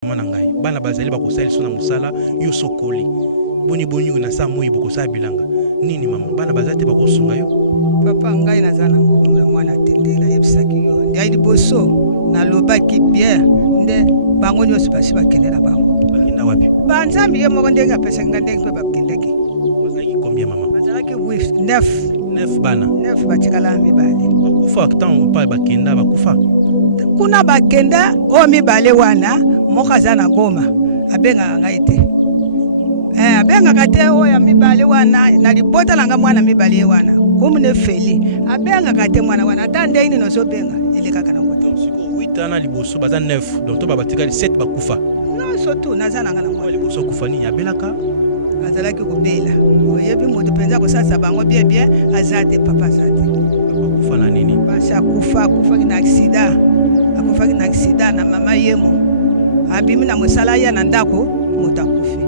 Manangai bana bazali bakosali sona musala yo sokoli boni boni na sa moyi bokosa bilanga nini mama bana bazate bakosunga yo papa ngai nazana ngomna mwana tendela yebisaki yo ndi boso na lobaki Pierre nde bango nyoso basi bakendela bango bakenda wapi banzambi ye moko ndenge apesa ngandenge pe bakendeki bazaki combien mama bazalaki 9 bana 9 batikala mibale bakufa tant pa bakenda bakufa kuna bakenda o mibale wana mokaza na Goma abenga ngai te abenga kate o ya mibale wana na libota langa mwana mibale wana kumune feli abenga kate mwana wana atande ini no so benga elekaka na ngote siko 8 ana liboso baza 9 donc to babatika 7 bakufa no surtout nazana ngana mwana liboso kufani abelaka azalaki kobela oyebi moto penza kosasa bango bien azate papa azate kufa na nini basi akufa na accident na mama yemo abimi na mosala ya na ndako moto akufi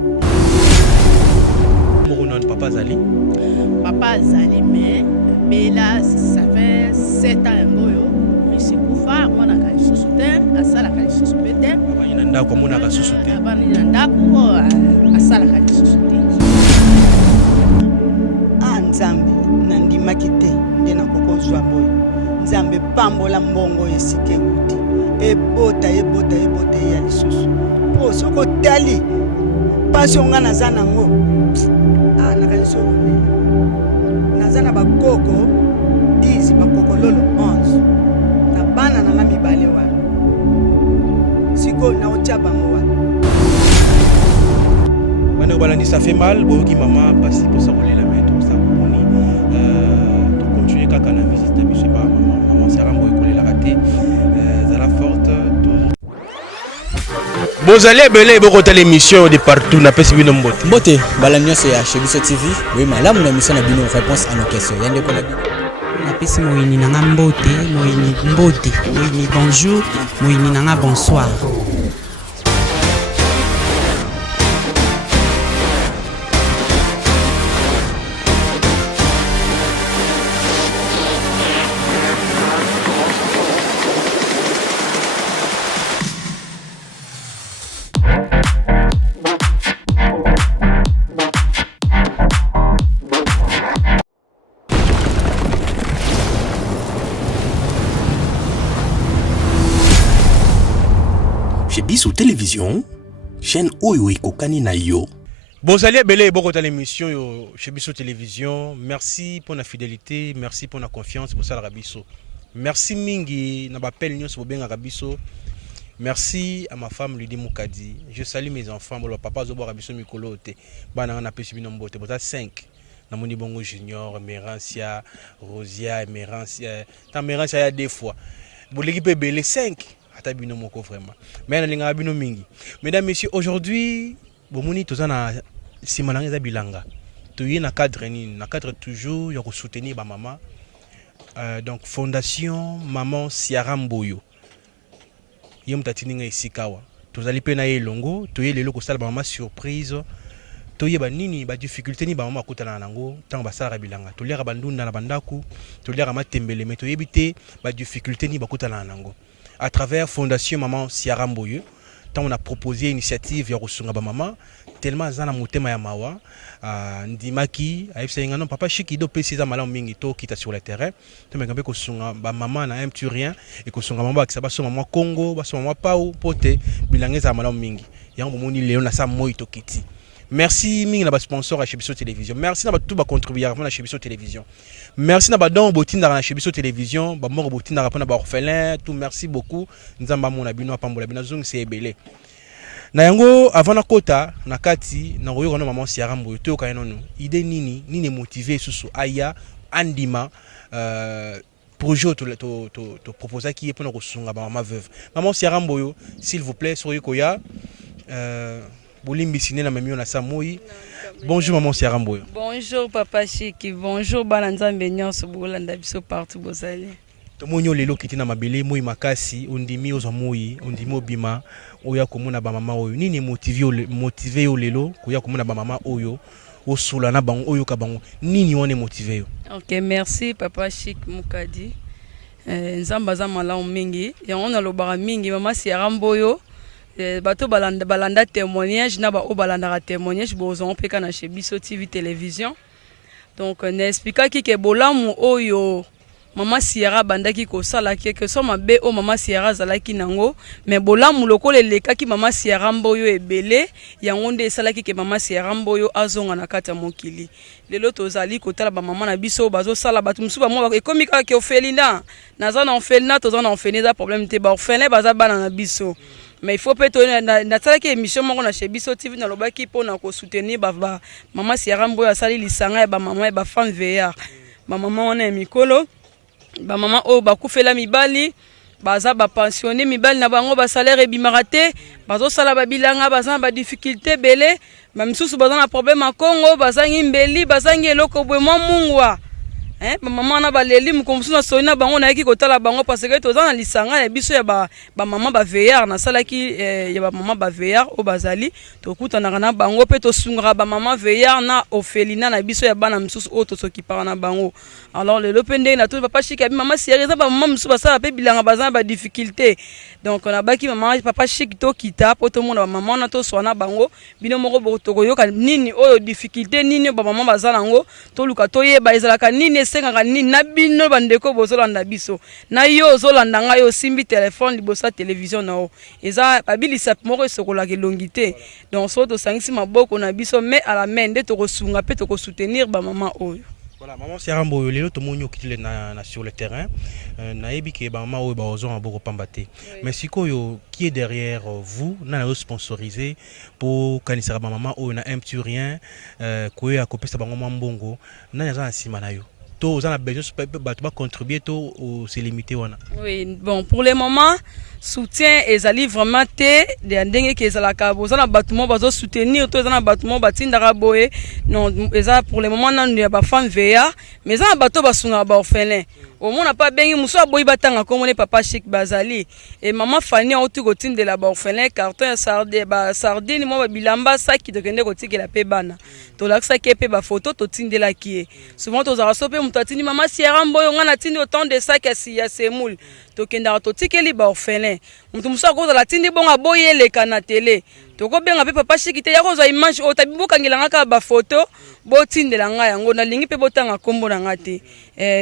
papa azali mais bela ça fait 7 ans ngoyo misi kufa mwana kalisusu te asala kalisusu pete bani na ndako mwana kasusu te bani na ndako asala kalisusu te nzambe na ndimaki te nde na kokozwa boyo nzambe pambola mbongo esike uti ebota ya lisusu po soko tali pasio nga naza nango nakaliso naza na bakoko 10 bakoko lolo 11 na bana na nga mibale wana siko na otia bango wana bana balandi ça fait mal boyoki mama pasi posa kolela mais tout ça boni to continuer kaka na visite biso ba maman Sarambo ekolela raté zala forte Bozali ebele bokota l'émission de partout na pesi bino mbote. Mbote bala nyonso ya Shebiso TV. Oui malamu na mission na bino réponse à nos questions. Yande ko na bino. Na pesi moyini na mbote, moyini bonjour, moyini na bonsoir. Shebiso Télévision, chaîne Oyo Ekokani na yo. Bozali ebele bokota l'émission yo Shebiso Télévision. Merci pour la fidélité, merci pour la confiance pour ça la rabiso. Merci mingi na bapel nyonso bobenga rabiso. Merci à ma femme Lydie Moukadi. Je salue mes enfants, bon papa zobo rabiso mikolo te. Bana na pesi bino mbote, bota 5. Na moni bongo junior, Merancia, Rosia, Merancia. Ta Merancia ya 2 fois. Boleki pe belé 5. Atabino moko vraiment. Mais na linga bino mingi. Mesdames messieurs, aujourd'hui, bomoni tozana simananga za bilanga. Toyé na cadre ni, na cadre toujours ya ko soutenir ba maman. Donc fondation maman Sarambo. Yem tatininga isikawa. Tozali pe na elongo, toyé lelo ko sala ba maman surprise. Toyé ba nini ba difficulté ni ba maman kutana nango tant ba sala bilanga. Toliera bandunda na bandaku, toliera matembele mais toyé bité ba difficulté ni ba kutana nango. À travers Fondation Maman Sarambo, on a proposé une initiative ya kosunga ba maman tellement zana motema ya mawa ndimaki ayebisa non papa chiki do pesi za malamu mingi to kita sur le terrain to mekambe kosunga ba maman na tu rien et kosunga maman ki sabaso maman Congo baso maman pau pote bilangeza malamu mingi yango moni leo na sa moi to kiti. Merci mingi na ba sponsor à Shebiso Télévision. Merci na ba tout ba contribuer à Shebiso Télévision. Merci na ba don botinda na Shebiso Télévision, ba moko botinda na ba orphelin, tout merci beaucoup. Nzamba mona bino pambola bino zong c'est ebele. Na yango avant na kota na kati na royo na maman Sarambo to ka nono. Idée nini motiver susu aya andima projet to proposer qui est pour na kosunga ba maman veuve. Maman Sarambo s'il vous plaît soyez koya Bolimbisine na memio na Samoi. Bonjour maman Sarambo. Bonjour papa Chiki. Bonjour Balanzambe nyonso bolanda biso partout bozali. Tomonyo lelo kiti na mabele moi makasi ondimi ozamoi ondimi obima oya komona ba mama oyo nini motiver yo lelo koya komona ba mama oyo osula na bango oyo ka bango nini wane motiver yo. OK, merci papa Chiki Moukadi. Nzamba za malamu mingi ya on alobara mingi mama Sarambo yo bato balanda témoignage na ba o balanda témoignage bozon pe kana chez Biso TV télévision. Donc n'expliquaki que bolamu oyo Maman Sierra bandaki ko sala que so mabe o Maman Sierra zalaki nango mais bolamu lokole lekaki Maman Sierra mboyo ebele yango nde salaki ke Maman Sierra mboyo azonga na kata mokili lelo tozali kotala ba mama na biso bazo sala batu musuba mo ekomi ka ke ofelina naza na ofelina toza na ofelina problème te ba orphelin baza bana na biso. Mais il faut peut-être na salaki émission moko na chez Biso TV na lobaki pona ko soutenir ba Maman Sierra mboyo asali lisanga ya ba mama ya ba femme veillard ba mama wana mikolo ba mama o bakufela mibali baza ba pensionné mibali na bango ba salaire ebimarate bazo sala ba bilanga baza ba difficulté belé ba misusu baza na problème a Congo bazangi mbeli bazangi eloko bwe mungwa ba mama na baleli mukomsu na soina bango na yaki kotala bango parce que toza na lisanga ya biso ya ba mama ba veillard na salaki ya ba mama ba veillard o bazali to kutana na bango pe to sungra ba mama veillard na orphelinat na biso ya bana misusu o to sokipara na bango. Alors le lopende na to papa Chic Maman Sierra ba mama misusu basala pe bilanga bazana ba difficulté donc on a baki maman papa Chic to kita po to mona maman na to swana bango bino moko botoko yoka nini oyo difficulté nini ba mama bazala ngo to luka to ye ba ezalaka nini sengaka nini na bino bandeko bozolanda biso na yo ozolanda nga yo simbi téléphone libosa télévision na o eza babilisa moko esokola ke longité donc so to sangisi maboko na biso mais à la main de to kosunga pe to ko soutenir ba mama oyo. Voilà, Maman Sierra mboyo lelo to monyo kitile na sur le terrain na yebi ke ba mama oyo ba ozon aboko pambate mais sikoyo qui est derrière vous na sponsorisé pour kanisera ba mama oyo na petit rien koyo akopesa bango mbongo na yaza na sima na yo to ozana besoin ba contribuer to c'est limité wana. Oui, bon pour le moment soutien ezali vraiment te de ndenge ke ezalaka bozana batumo bazo soutenir to ezana batumo batindaka boye non eza pour le moment na ya ba femme veillard mais ezana bato basunga ba orphelin au monde n'a pas bengi muso aboyi batanga comme les papa Chic bazali et maman Fanny auto kotindela ba orphelin carton ya sardine mo ba bilamba saki de kende kotikela pe bana to laksa ke pe ba photo to tindela ki souvent to za sope mutatini Maman Sierra mboyo ngana tindi autant de sac ya semoule to kenda to tikeli ba orphelin mutu muso ko la tindi bonga boyele kana télé to ko benga pe papa Chic te ya ko za image o tabibuka ngilanga ka ba photo bo tindela nga yango na lingi pe botanga kombo na ngate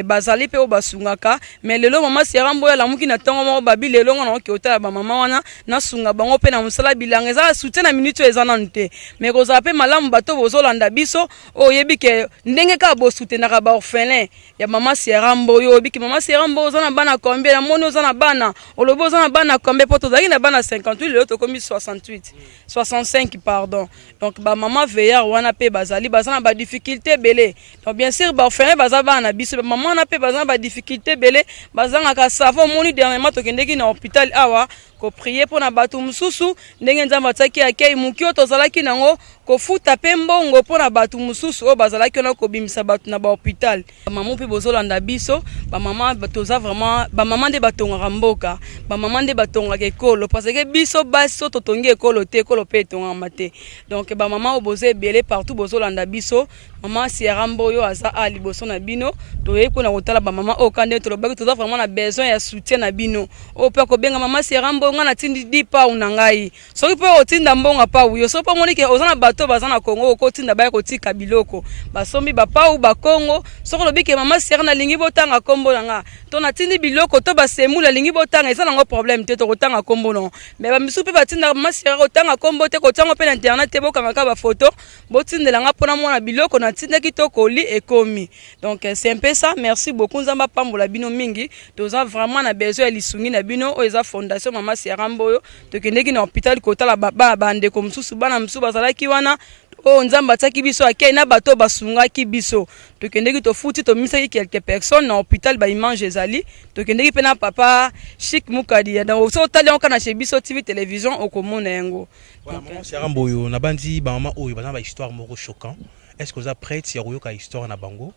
bazali pe o basungaka mais lelo Maman Sierra mboyo la muki na tongo mo babi lelo ngana ke otala ba mama wana na sunga bango pe na musala bilanga eza soutien na minute eza na nte mais ko za pe malamu bato bozolanda biso o yebi ke ndenge ka bo soutenaka ba orphelin ya Maman Sierra mboyo biki Maman Sierra mboyo za na bana combien na mono za na bana olobo za na bana combien poto za na bana 58 lelo to komi 65 pardon donc ba mama veillard wana pe bazali bazana ba difficulté belé donc bien sûr ba orphelin bazaba na biso maman na pe bazana ba difficulté belé bazanga ka savon moni dernièrement to kendeki na hôpital awa ko prier pour na batu mususu ndenge nzamba tsaki akei mukio to zalaki nango ko futa pe mbongo pour na batu mususu o bazalaki na ko bimisa batu na ba hôpital maman pe bozolanda biso ba maman batoza vraiment ba maman de batonga mboka ba maman de batonga ke kolo parce que biso baso to tongi ekolo te kolo pe tonga mate donc ba maman oboze belé partout bozolanda biso Maman Sierra mboyo aza a liboso na bino to yeko na kotala ba maman o kande to lobaki to vraiment na besoin ya soutien na bino o pe ko benga Maman Sierra mboyo ngana tindi di pa unangai soki pe otinda mbonga pa uyo so pa monike ozana bato bazana Kongo ko tinda ba ko tika biloko basombi ba pa u ba Kongo soko lobiki Maman Sierra na lingi botanga kombo nanga to na tindi biloko to ba semula lingi botanga eza nango problème te to kotanga kombo non mais ba misu pe batinda Maman Sierra kotanga kombo te kotanga pe na internet te bokanga ka ba photo botindela nga pona mona biloko na tindaki to koli ekomi donc c'est un peu ça merci beaucoup nzamba pambola bino mingi toza vraiment na besoin ya lisungi na bino o eza fondation Maman Sierra mboyo to kendeki na hôpital kotala baba bande ko mususu bana mususu bazalaki wana o nzamba tsaki biso akei na bato basungaki biso to kendeki to futi to misaki quelques personnes na hôpital ba image ezali to kendeki pe na papa Chic Mukadi na so tali on kana chez Biso TV télévision okomona yango voilà Maman Sierra mboyo na bandi ba mama oyo bazana ba histoire moko choquant. Est-ce que vous êtes prêts à vous faire histoire na bango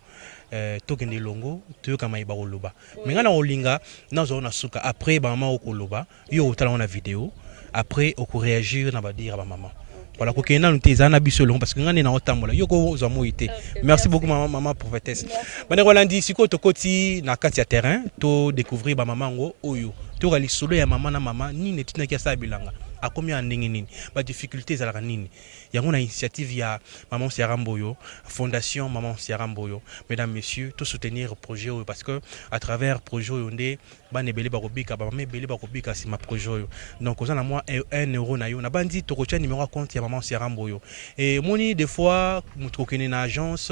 tokende longo toyoka mayiba koloba mais ngana olinga nazo na suka après ba mama okoloba yo otala na vidéo après oko réagir na ba dire ba mama voilà ko kena nuteza na biso longo parce que ngane na otambola yo ko za moité merci beaucoup maman prophétesse bane rolandi siko to koti na kati ya terrain to découvrir ba mama ngo oyo to kali solo ya mama na mama ni netina kia sa bilanga akomi ya ndenge nini ba difficulté ezalaka nini yango na initiative ya maman Siara Mboyo fondation maman Siara Mboyo mesdames messieurs tout soutenir projet parce que à travers projet ondé bana ebele bakobika ba mama ebele bakobika sima projet oyo donc oza na moi 1 euro na yo na bandi tokotia numéro ya compte ya maman Siara Mboyo et moni des fois mutokene na agence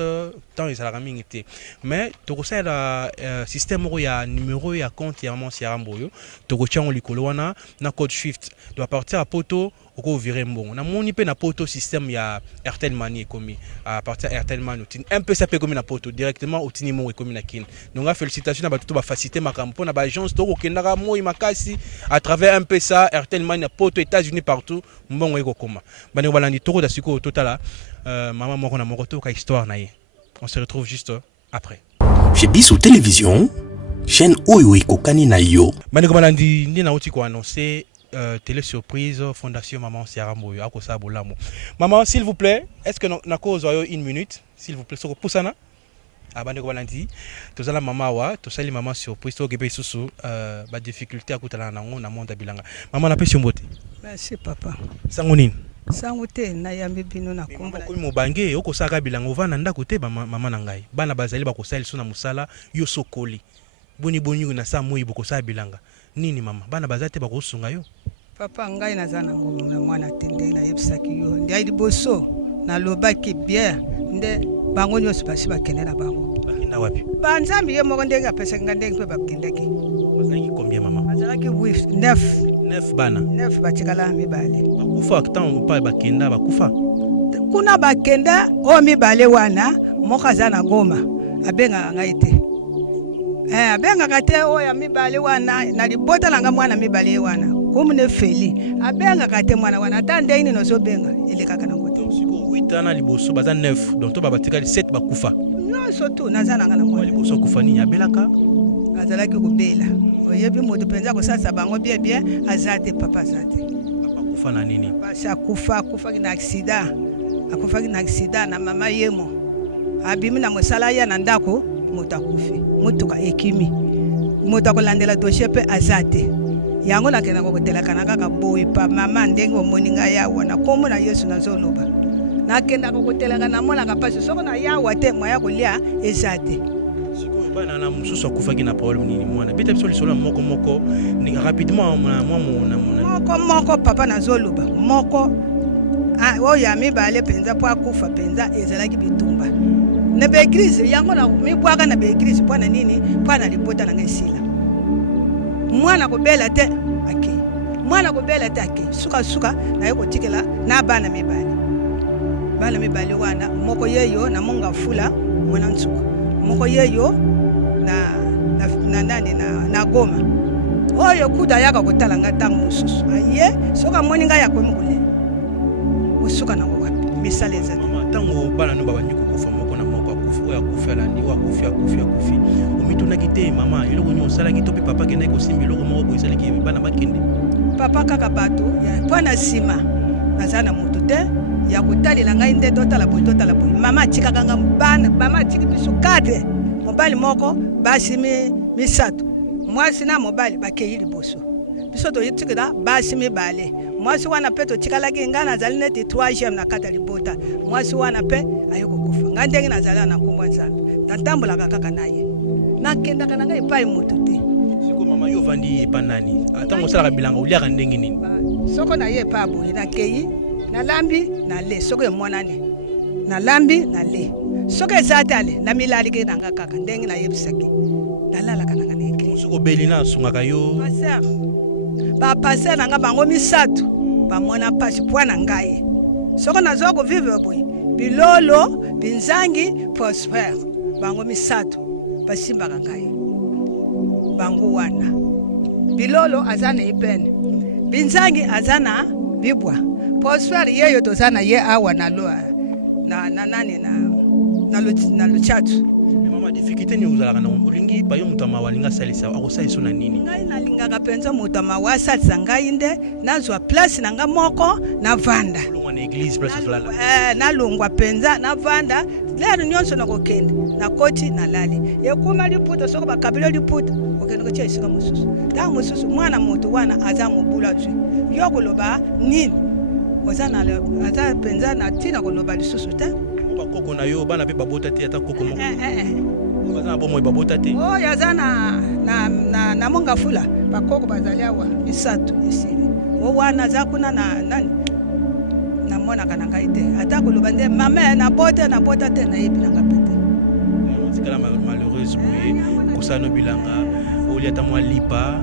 tant ezalaka mingi te mais tokosala système oyo ya numéro ya compte ya maman Siara Mboyo tokotia ngo likolo wana na code Swift doit partir à poto oko virer mbongo na moni pe na poto système ya Airtel Money komi à partir Airtel Money un peu ça peut comme na poto directement au tinimo et comme na kin donc félicitations na ba tout ba faciliter makampo na ba agence to okendaka moi makasi à travers un peu ça Airtel Money na poto États-Unis partout mbongo eko koma bani balandi toko da siko total maman moko na moko to ka histoire na ye on se retrouve juste après chez Biso Télévision chaîne oyo ekokani na yo bani balandi ndi na oti ko annoncer télé surprise fondation maman Siara Mboyo akosa bolamo maman s'il vous plaît est-ce que na cause oyo 1 minute s'il vous plaît soko pusana abande ko balandi tozala mama wa tosali maman surprise to kepe susu ba difficulté akutala nango na monde bilanga maman na pesi mbote merci papa sango nini sango te na yambi bino na kombola ko mo bange okosaka bilanga ovana ndako te mama na ngai bana bazali bakosali so na musala yo sokoli boni na sa moyi bokosala bilanga nini mama bana bazate bakosunga yo papa ngai nazana ngoma na mwana tende na yebisaki yo ndi liboso na lobaki bien nde bango nyonso basi bakende na bango bakenda wapi banzambi ye moko ndenge apesa ngandenge pe bakendaki bazalaki combien mama bazalaki 9 bana 9 batikala mibale bakufa tant pa bakenda bakufa kuna bakenda o mibale wana moko aza na Goma abenga ngai te abenga te o ya mibale wana na libota langa mwana mibale wana kumune feli abenga te mwana wana tande ini no so benga elekaka na kote siko 8 ana liboso baza 9 donc to babatika 7 bakufa no surtout nazana ngana mwana liboso kufa nini abelaka azalaki kubela oyebi moto penza ko sasa bango bien azate papa azate papa kufa na nini basa kufa na accident akufaki na accident na mama yemo abimi na mosala ya na ndako motakufi mutuka ekimi motakolandela dossier pe azate yango nakena kotelaka na kaka boy pa mama ndenge omoninga yawa na kombo na Yesu nazoloba nakenda kotelaka na mona kapasi soko na yawa te moya kolia ezate siko bana na mususu akufaki na problème nini mwana bita biso lisolo moko ni rapidement moko papa nazoloba moko oya mibale penza po akufa penza ezalaki bitumba na be église yango na mibwaka na be église po na nini po na libota na ngesila mwana kobela te ake suka na yoko tikela na bana mibale wana moko yeyo na monga fula mwana nsuka moko yeyo na Goma oyo kuda yaka kotala ngatanga mususu aye soka moninga yakwe mukule usuka na wapi misaleza mama tango bana no babandi kukufa moko na moko akufa akufa la ni akufi umituna kite mama iloko nyo sala kitope papa kenda ko simbi loko moko ko sala ki bana bakende papa kaka bato ya pona sima nazana moto te ya kotalela ngai nde totala boy mama tikaka ngambana mama tiki biso 4 mobali moko basi misato mwasi na mobali bakeyi liboso biso to yitikira basi mibale mwasi wana pe to tikalaki ngana nazali neti 3e na kata libota mwasi wana pe ayoko kufa ngandenge nazali na kombo nzambe tatambola kaka naye nakenda kana ngai pai moto te siko mama yo vandi epanani atango sala bilanga uliaka ndenge nini soko na ye pa boye na keyi na lambi na le soko emonani na lambi na le soko ezatale na milali ke nanga kaka ndenge na yebisaki dalala kana kana ekri soko belina sungaka yo passer nanga bango misato bamona pasi pwana ngai soko nazoko vivre boy bilolo binzangi prosper bango misato basimbaka ngai bango wana bilolo azana ipene binzangi azana bibwa prosper yeyo tozana ye awa na lo na nani na luchatu mama difficulté ni uzalaka na ulingi bayo mutama walinga salisa akosalisa na nini ngai nalingaka penza mutama wasalisa ngai nde nazwa place nanga moko na vanda na église place fulala nalungwa penza navanda lero nyonso nakokende nakoti nalali ekuma liputa soko bakabilo liputa okende kocha isika mususu ta mususu mwana mutu wana aza mobula zwe yokoloba nini ozana aza penza na tina koloba lisusu ta bakoko na yo bana pe babota te ata koko moko bazana bomo babota te yazana na monga fula bakoko bazali awa misatu isili wana za kuna na nani namona kana ngaite ata koloba nde mama na bota te na yebi nanga pete tikala malheureuse boye kusano bilanga oliata mwa lipa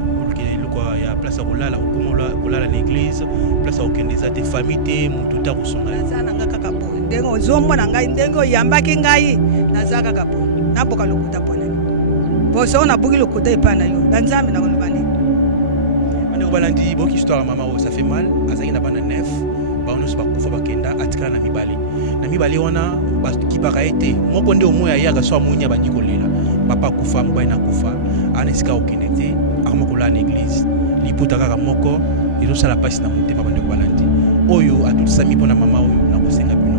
lokwa ya place kolala kolala na église place okendeza te famille te mutu ta kusonga sana ngaka kapo ndenge ozomona ngai ndenge oyambaki ngai nazaka kapo naboka lokuta pona boso na buki lokuta ipana yo nzambe na koloba nini balandi boki histoire mama ça fait mal azaki na bana 9 baonoso bakufa bakenda atikala na mibale wana bakibaka ete moko nde omoya yaka so amunya bandi kolela papa kufa mobali na kufa ana esika okende te akoma kolala na église liputa kaka moko ezosala mpasi na motema bandeko balandi oyo atotisami mpona mama oyo nakosenga bino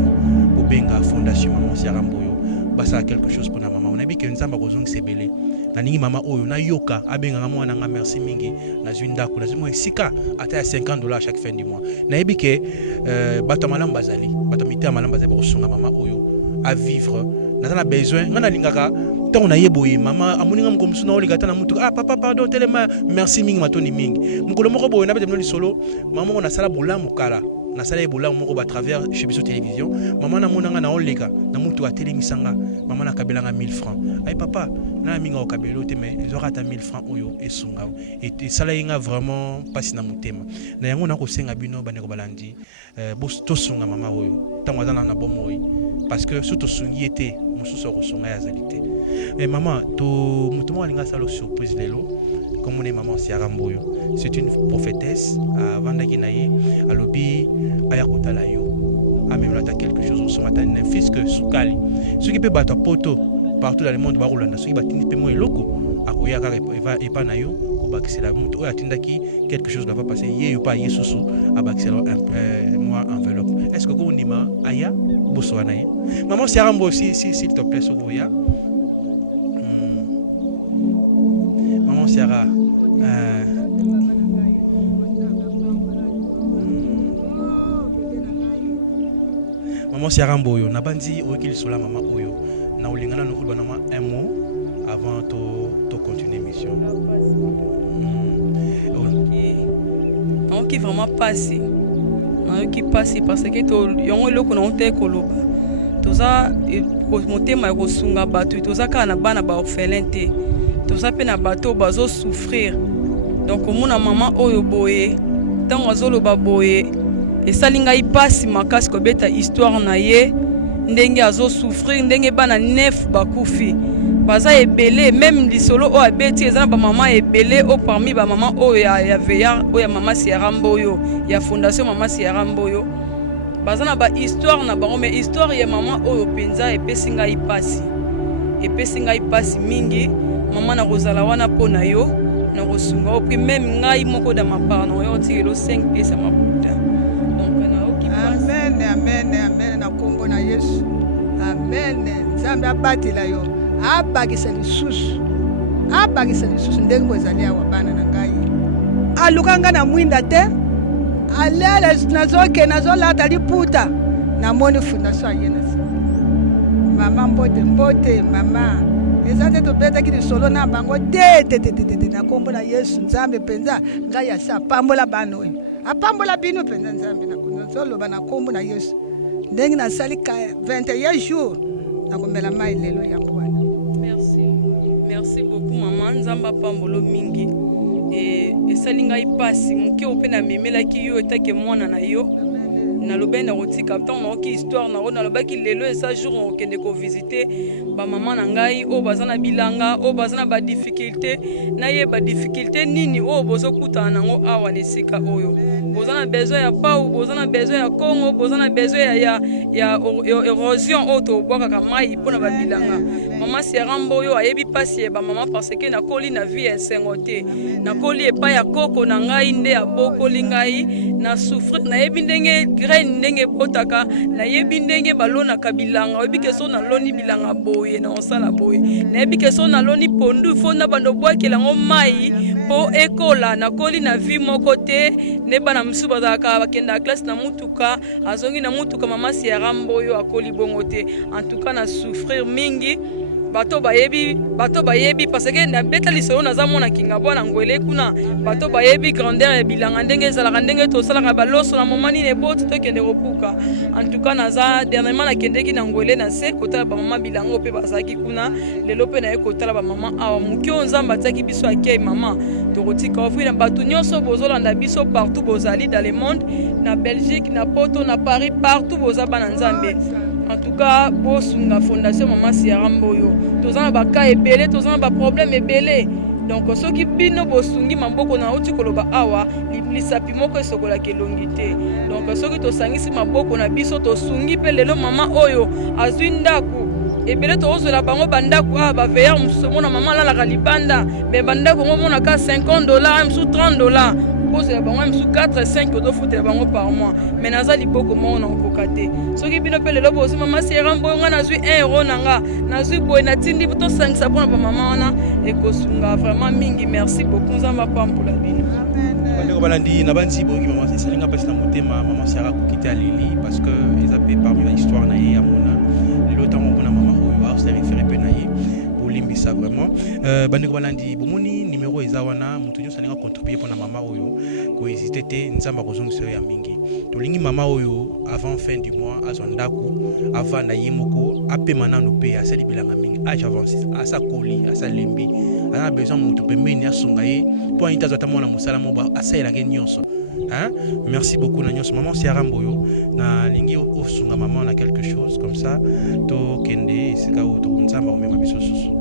bobenga fondation mama Siara Mboyo basala quelque chose mpona mama onayebi ke nzambe akozongisa ebele naningi mama oyo nayoka abenganga mwana nga merci mingi nazwi ndako nazwi mwa esika ata ya $50 chaque fin du mois nayebi ke bato malamu bazali bato mitema malamu bazali bakosunga mama oyo à vivre naza na besoin nga nalingaka ntango nayeboye mama amoninga moko mosu naoleka ata na mutu papa pardon telema merci mingi matoni mingi mokolo moko boye nabete bino lisolo mama moko nasala bolamu kala nasala bolamu moko ba travers chez biso télévision mama namonanga naoleka na mutu atelemisanga mama nakabelanga 1000 francs ay papa na minga okabelo te mais ezorata 1000 francs oyo esunga et sala inga vraiment pasi na motema na yango nakosenga bino bandeko balandi tosunga mama oyo ntango aza na bomoi parce que surtout sungi ete mosusu akosunga ya azali te mais mama moto moko alinga asala surprise lelo comme on est maman Siara Mboyo c'est une prophétesse avandaki na ye alobi aya kotala yo amemlata quelque chose ce matin un fils que sukali ce qui peut battre poto partout dans le monde barulanda ce qui batindi pe mo eloko akoya kaka epa na yo kobakisela mutu oyo atindaki quelque chose va passer ye yo pa yesusu abakisela moi enveloppe est-ce que ko ndima aya boso na ye maman Siara Mboyo s'il te plaît sokoya maman Siara maman Siara Mboyo nabandi oyokili sola mama oyo na olingana no ulba na un mot avant to continuer mission qui vraiment passé qui passe parce que to yongo loko na onte koloba toza motema ya kosunga bato toza kaka na bana ba orphelin te toza pe na bato bazo souffrir donc omona mama oyo boye ntango azoloba boye esali ngai pasi makasi kobeta histoire na ye ndenge azo souffrir ndenge bana 9 bakufi baza ebele même lisolo oyo abeti eza na bamama ebele o parmi bamama oyo ya veillard oyo ya mama Siara Mboyo ya fondation mama Siara Mboyo baza na bahistoire na bango mais histoire ya mama oyo mpenza epesi ngai pasi mingi mama na kozala wana mpo na yo na kosunga opri même ngai moko da mapart na yo otikelo 5 pièces ya maputa donc naoki amen na kombo na Yesu amen nzambe abatela yo abakisa lisusu ndenge bozali awa bana na ngai alukanga na mwinda te alele nazolata liputa namoni fondation ayenasi mama mbote mama eza nde tobetaki lisolo na bango te na kombo na Yesu nzambe mpenza ngai asa apambola bana oyo apambola bino mpenza nzambe nazoloba na kombo na Yesu ndenge nasali 21 jours nakomela mai lelo yango wana merci beaucoup mama nzambe apambolo mingi esali ngai pasi moke ope na memelaki yo etake mwana na yo nalobai na kotika ntango naoki histoire nango nalobaki lelo esa jour okende kovisite bamama na ngai oyo baza na bilanga oyo baza na badifficulté nayeba difficulté nini oyo bozokutana nango awa na esika oyo boza na besoin ya pau boza na besoin ya kongo boza na besoin ya érosion oyo tobwakaka mai mpo na babilanga mama Siara Mboyo ayebi pasi ba maman parce que na koli na vie esengote na koli epa ya koko na ngai nde abokoli ngai na souffrir na yebi ndenge graine ndenge botaka na yebi ndenge balonaka bilanga oyebi keso na loni bilanga boye na osala boye na yebi keso na loni pondu fonda bando bwakela ngo mai po ekola na koli na vie moko te ne bana msu bazaka bakenda classe na mutuka azongi na mutuka mama si aramboyo akoli bongo te en tout cas na souffrir mingi bato bayebi parce que na beta lisolo na zamona kinga bwana ngwele kuna bato bayebi grandeur ya bilanga ndenge ezalaka ndenge tosalaka baloso na momani ne boto tokende kopuka en tout cas naza dernièrement nakendeki na ngwele na se kotala bamama bilango mpe bazalaki kuna lelo mpe naye kotala bamama awa moki oyo nzambe atiaki biso akei mama tokotika ofri na bato nyonso bozolanda biso partout bozali dans le monde na Belgique na Poto na Paris partout boza bana nzambe. En tout cas, pour la fondation Maman Siaramboyo, tous en bas cas ebélé, tous en bas problème ebélé. Donc ceux qui bino bosungi mamboko na uti koloba awa, lisapi moko sokola kelongité. Donc ceux qui to sangisi mamboko na biso to sungi pe lelo mama oyo azwindaku. Ebélé to ozola bango bandaku ba veilleur musomona mama la la libanda, mais bandaku ngomona ka $50, msu $30. Pose la bango msu 4 5 do foutre la bango par mois. Mais naza liboko mo na kokate. Soki bino pe lelo bosi mama Siaramboyo nga nazwi €1 nanga. Nazwi boy na tindi buto 5 pona ba mama wana ekosunga vraiment mingi merci beaucoup nzamba pambola bino. Bandeko balandi na banzi boki mama selinga pasi na motema mama Siara kokite aleli parce que ils appellent parmi la histoire na ye amona. Lelo tango mona mama oyo c'est référé pe na ye. Limbisa vraiment bandeko balandi bomoni numéro ezawana mutu nyonso alinga contribuer pour na mama oyo ko hésiter te nzamba kozongisa ya mingi tolingi mama oyo avant fin du mois azondaku avant na yemoko apema nanu pe asali bilanga mingi age avance asa koli asa lembi ana besoin mutu pembeni asunga ye po anita zata mona musala moba asayela ke nyonso. Hein? Merci beaucoup na nyonso maman Siaramboyo na lingi osunga maman na quelque chose comme ça to kende sika to nzamba omema biso susu.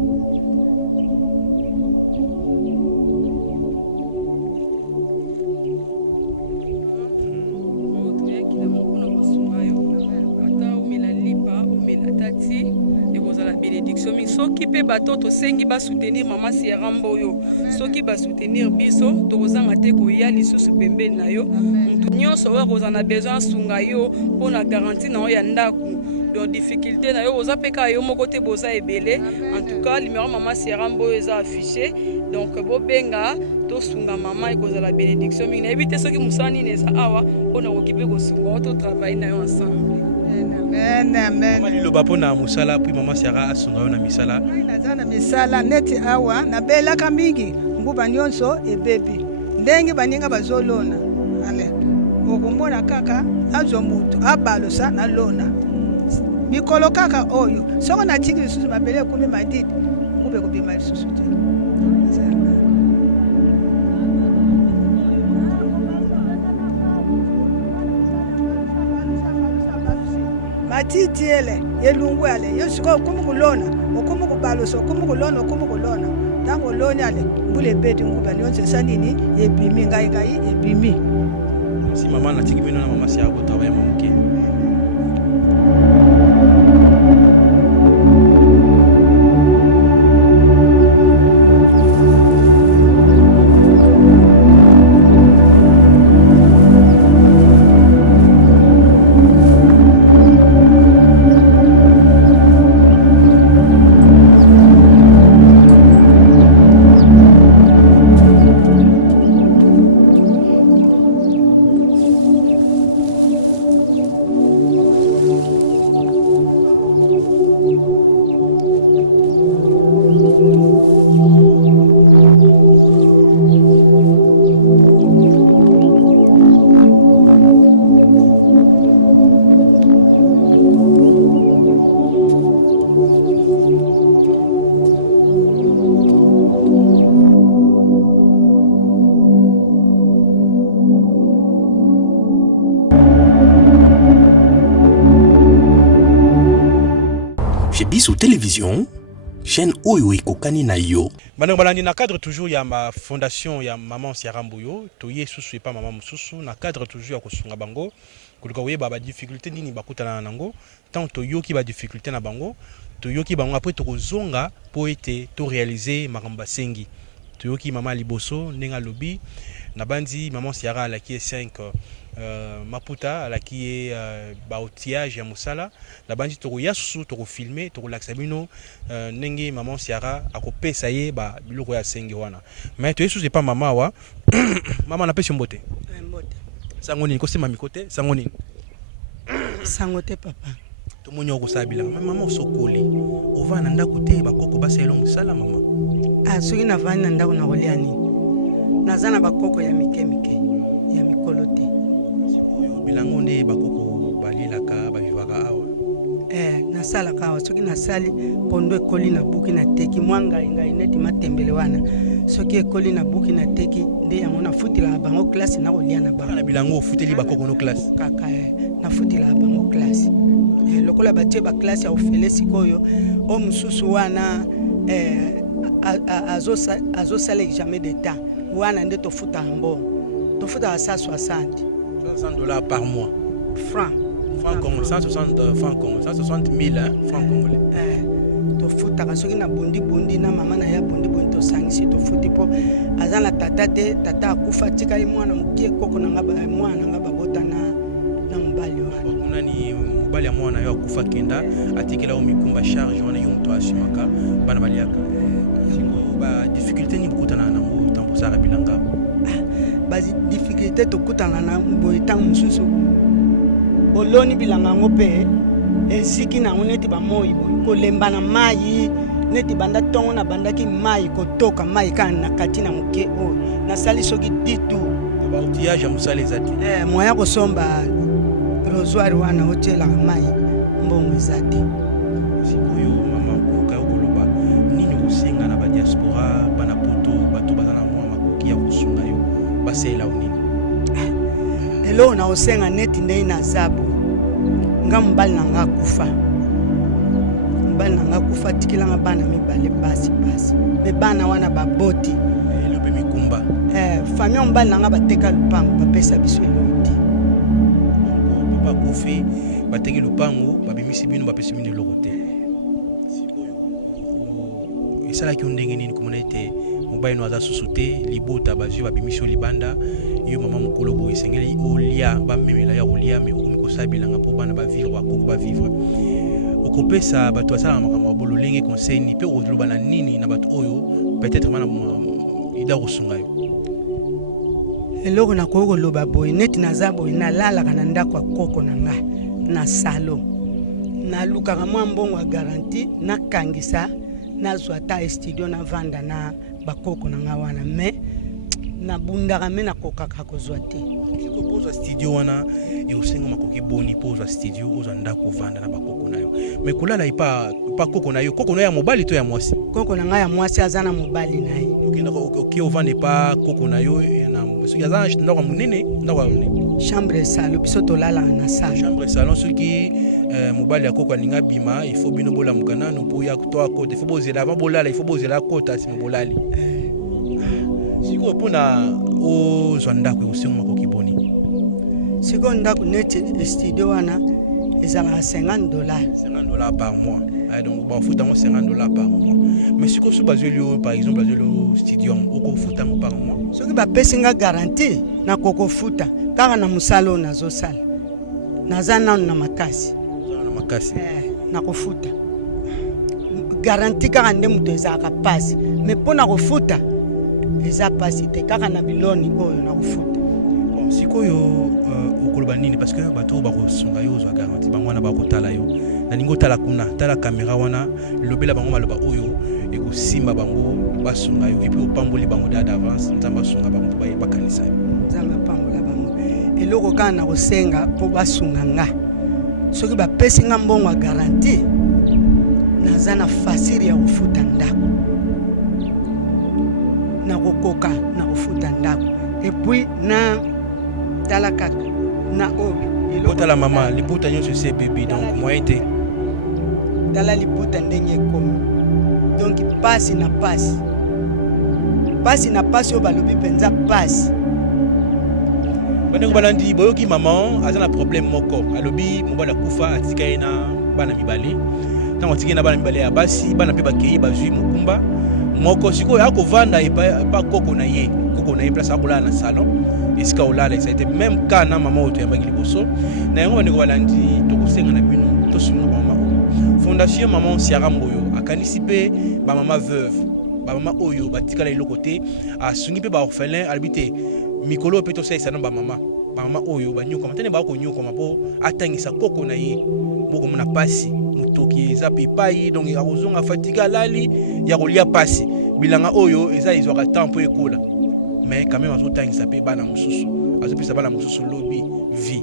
Bénédiction soki pe bato to sengi ba soutenir maman Siaramboyo soki ba soutenir biso to kozanga te ko ya lisusu pembeni na yo mutu nyonso wa kozana besoin sunga yo pona garantie na yo ya ndaku donc difficulté na yo oza peka yo moko te boza ebele en tout cas numéro maman Siaramboyo eza affiché donc bobenga to sunga maman ekozala bénédiction mingi na ebite soki musani neza awa pona kokipe ko sunga to travailler na yo ensemble. Amen, amen. Mama liloba pona musala puis mama Siara asunga na misala. Naza na misala neti awa na belaka mingi nguba nyonso ebebi. Ndenge baninga bazolona. Ale. Okumona kaka azo mutu abalosa na lona. Mikolo kaka oyo. Soko na tiki lisusu mabele kumi madidi. Ngube kubima lisusu te. Matiti ele yelungu ale yosiko kumukulona okumukubalosa okumukulona tango loni ale mbule beti nguba nyonse sanini ebimi ngai ebimi. Si maman na tiki bino na mama Siara ko travailler moke. Biso télévision chaîne oyo ekokani na yo. Bandeko balandi na cadre toujours ya ma fondation ya maman Siaramboyo to yesusu epa mama mususu na cadre toujours ya kosunga bango koluka oyeba ba difficulté nini bakutana nango tant to yoki ba difficulté na bango toyoki bango après tokozonga po ete to réaliser makambo sengi toyoki mama liboso ndenge lobi na bandi maman Siara alaki 5 Maputa alaki ba outillage ya musala na bandi tokoya susu tokofilmer tokolakisa bino ndenge maman Siara akopesa ye ba biloko ya sengi wana mais to yesu c'est pas mama wa mama na pesi mbote sango nini kosema mikote sango nini sango te papa tomonyo okosabila mama osokoli ova na ndako te bakoko baselo musala mama soki navandi na ndako nakolia nini naza na bakoko ya mike ya mikolo te bilango nde bakoko balilaka bavivaka awa nasalaka awa soki nasali pondo ekoli na buki na teki mwa ngai neti matembele wana soki ekoli na buki na teki nde yango nafutilaka bango klase nakolia na bango na bilango ofuteli bakoko no klase kaka nafutilaka bango klase lokola batie baklase ya ofele sikoyo o mosusu wana azosala examen d'état wana nde tofutaka mbongo tofutaka $160 par mois francs congolais 160 francs congolais 160 000 francs congolais tofutaka soki na bondi na mama na ya bondi tosangisi tofuti po aza na tata te tata akufa tika ye mwana mokie koko nanga mwana nga babota na mobali wana nani mobali ya mwana yo akufa kenda atikela o mikumba charge wana yo mto asimaka bana baliaka ba difficulté ni bukutana na ngo tambosara bilanga ba difficulté tokutana na boyitang mususu oloni bilanga ngo pe eziki na neti ba moyi kolemba na mai neti banda tongo na bandaki mai kotoka mai kana na kati na muke o na sali soki ditu ba outillage ya musale zati moya kosomba rosoir wana hotela mai mbongo zati sikoyo mama kuka okoloba nini kusenga na ba diaspora bana poto bato bazana mwa makoki ya kusunga yo basela unini elo na osenga neti ndei na zabu nga mbali na nga kufa mbali na nga kufa tikilanga bana mibale basi me bana wana baboti elobe mikumba famille mbali na nga bateka lupango bapesa biso eloti papa kufi bateki lupango babimisi bino bapesi bino eloko te esalaki ndenge nini komona ete mobali no aza susu te libota bazwi babimisi libanda yo mama mokolo boye esengeli olia bamemela ya kolia me okomi kosabilanga mpo bana bavivre bakoko bavivre okopesa bato basala makambo ya bololenge conseil ni mpe okoloba na nini na bato oyo peut-être mana ida kosunga yo eloko nakoki koloba boye neti naza boye nalalaka na ndako ya koko na ngai na salon nalukaka mwa mbongo ya garanti nakangisa nazwa ata studio na vanda na bakoko na nga wana me nabundaka me nakokaka kozwa te kopozwa studio wana eosenga makoki boni mpo ozwa studio ozwa ndako vanda na bakoko na yo me kolala ipa koko na yo ya mobali to ya mwasi koko na nga ya mwasi aza na mobali na ye okendaka oke ovanda epa koko na yo soki aza ndako ya monene ndako ya monene chambre salon biso tolalaka na chambre salon soki mobali ya koko alinga bima ifo bino bolamuka nano mpo ya to akota ifo bozela avant bolala ifo bozela akota nsima bolali sikoyo mpona ozwa ndako ekosenga makoki boni sikoyo ndako neti studio wana ezalaka $50 par mois donc bafutango $50 par mois mais sikoyo so bazweli par exemple bazweli studio okofutango par mois soki bapesi nga garanti nakokofuta kaka na mosala oyo nazosala naza nano na makasi nakofuta garanti kaka nde moto ezalaka pasi me mpo na kofuta eza pasi te kaka na biloni oyo nakofuta sikoyo okoloba nini parce que bato bakosunga yo ozwa garanti bango wana bakotala yo nalingi otala kuna tala kamera wana lobela bango maloba oyo ekosimba bango basunga yo epuis opamboli bango da d'avance nzambe asunga bango mpo bakanisa yo nzambe apambola bango eloko kaka na kosenga mpo basunga nga soki bapesi nga mbongo ya garanti naza na fasiri ya kofuta ndako nakokoka na kofuta ndako epuis na tala kaka na oyo otala mama liputa nyonso ese bébé donc moyen te tala liputa ndenge ekomi donc pasi na pasi oyo balobi mpenza pasi bandeko balandi boyoki mama aza na problème moko alobi mobali akufa atika ye na bana mibale ntango atiki na bana mibale ya basi bana mpe bakei bazwi mokumba moko sikoyo akovanda epa koko na ye place akolala na salon esika olala. Ça a été même cas na mama oyo toyambaki liboso na yango bandeko balandi tokosenga na bino tosunga bamama oyo. Fondation Maman Siara Mboyo akanisi mpe bamama veuve bamama oyo batikala eloko te asungi mpe baorphelin alobi te mikolo mpe tosalisa na bamama oyo banyokoma tene bakonyokoma mpo atangisa koko na ye bokomona pasi motoki eza mpe epai donc akozonga fatika alali ya kolia pasi bilanga oyo eza ezwaka temps mpo ekola mais quand même azotangisa mpe bana mosusu azopesa bana mosusu lobi vie.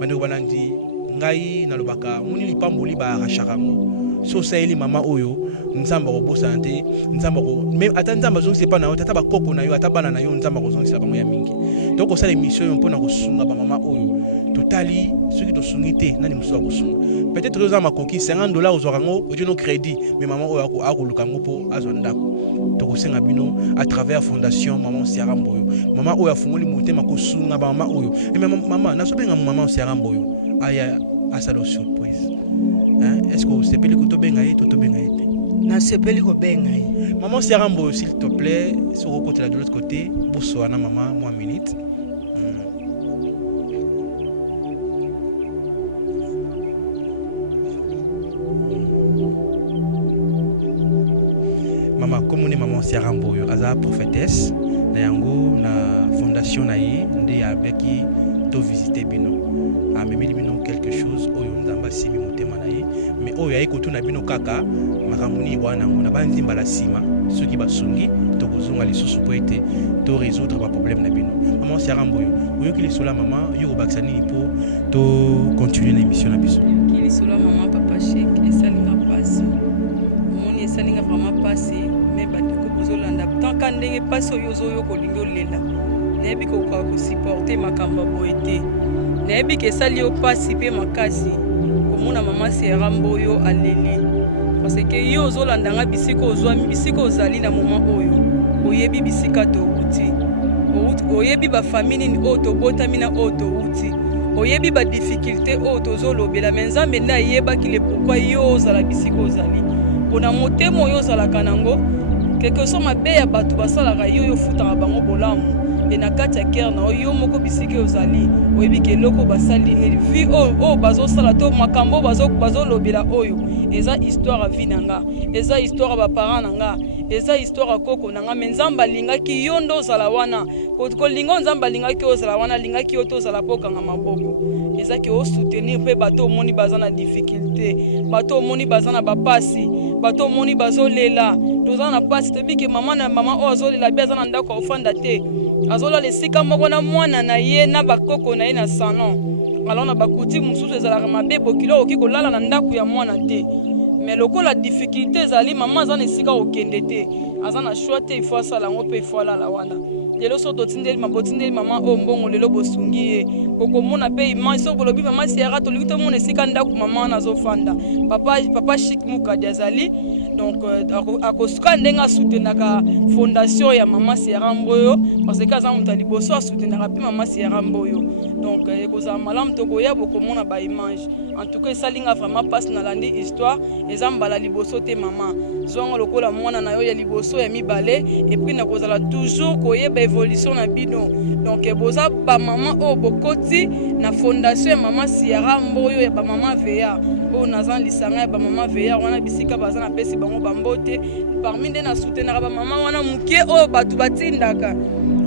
Bandeko balandi ngai nalobaka moni lipamboli baarachaka yango so osali mama oyo nzambe akobosana te nzambe même ata nzambe azongisa epai na yo ata bakoko na yo ata bana na yo nzambe akozongisa bango ya mingi. Donc osala émission oyo mpona kosunga bamama oyo totali soki tosungi te nani mosusu akosunga peut-être oza makoki $50 ozwaka yango oti no crédit mais mama oyo akoluka yango mpo azwa ndako. Tokosenga bino à travers Fondation Maman Siara Mboyo mama oyo afungoli motema kosunga bamama oyo mama nazobenga mama Siara Mboyo aya asala surprise. Est-ce que vous sepeli kotobenga ye totobenga ye te? Na sepeli kobenga ye. Maman Siara Mboyo s'il te plaît, sur le côté de l'autre côté, bonsoir na maman, moi minute. Maman, comme on est Maman Siara Mboyo, aza prophétesse na yango na fondation na ye nde abeki to visiter bino. Amemeli bino quelque chose oyo nzamba simi motema na ye mais oyo ayi kotuna bino kaka makamuni bwana ngona banzimba la sima soki basungi tokozonga lisusu po ete to résoudre ba problème na bino. Maman Siara Mboyo oyoki lisola mama yo kobakisa nini po to continuer na émission na biso ki lisola mama papa Sheik esalinga pasi moni esalinga vraiment pasi mais batiko bozolanda tant ka ndenge pasi oyo ozoyo kolingi olela nayebi kokoka kosupporte makambo boye te nayebi ke esali yo pasi mpe makasi komona mama Siara Mboyo aleli parce que yo ozolandanga bisika ozwami bisika ozali na moma oyo oyebi bisika touti oyebi bafamili nini oyo tobotami na oyo touti oyebi badifficulté oyo tozolobela me nzambe nde ayebaki le pourkui yo ozala bisika ozali mpona motema oyo ozalaka nango quelque so mabe ya bato basalaka yo yofutaka bango bolamu e na kati ya kere na yo moko bisika ozali oyebi ke eloko basali vi oyo bazosala to makambo bazolobela oyo eza histoire ya vie na nga eza histoire ya baparent na nga eza histoire ya koko na nga me nzambe alingaki yo nde ozala wana kolinga nzambe alingaki ozala wana alingaki yo to ozala pokang maboko ezaki osoutenir mpe bato omoni baza na difficulté bato omoni baza na bapasi bato omoni bazolela toza na pasi tobike mama oyo azolela bi aza na ndako ofanda te azolala esika moko na mwana na ye na bakoko na ye na salon alors na bakuti mosusu ezalaka mabe bokilo okoki kolala na ndako ya mwana te mais lokola difficulté ezali mama aza na esika kokende te aza na choix te ifo asala yango mpe ifo alala wana lelo so botindeli mama oyo mbongo lelo bosungi ye bokomona mpe image so bolobi mama Siara tolingi tomona esika ndako mama wana azofanda papa Sheik Mukadi azali donc akosuka ndenge asoutenaka fondation ya mama Siara Mboyo parce que aza moto ya liboso asoutenaka mpe mama Siara Mboyo donc ekozala malamu tokoya bokomona baimage en tout cas esalinga vraiment mpasi nalandi histoire eza mbala liboso te mama zwanga lokola mwana na yo ya liboso ya mibale epuis nakozala toujours koyeba évolution na bino donc boza bamama oyo bokoti na fondation ya mama Siara Mboyo ya bamama veya oyo naza lisanga ya bamama veya wana bisika baza na pesi bango bambote parmi nde na soutenaka bamama wana moke oyo bato batindaka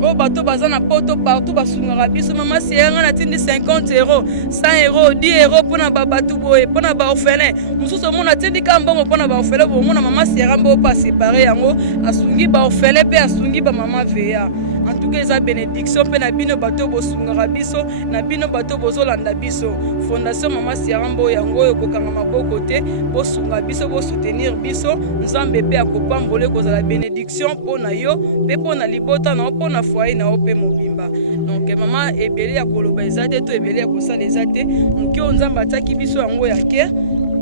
oyo bato baza na poto partout basungaka biso mama Siara natindi 50 €, 100 €, 10 € mpona babato boye mpona baorphelin mosusu omona atindika mbongo mpona baorphelin bomona mama Siara Mboyo mpo asepare yango asungi baorphelin mpe asungi bamama veya en tout cas eza bénédiction mpe na bino bato bosungaka biso na bino bato bozolanda biso fondation mama Siara Mboyo yango oyo kokanga maboko te bosunga biso bosoutenir biso nzambe mpe akopambola ekozala bénédiction mpo na yo mpe mpo na libota na yo mpo na foyer na yo mpe mobimba donc mama ebele ya koloba eza te to ebele ya kosala eza te moke oyo nzambe atiaki biso yango ya kere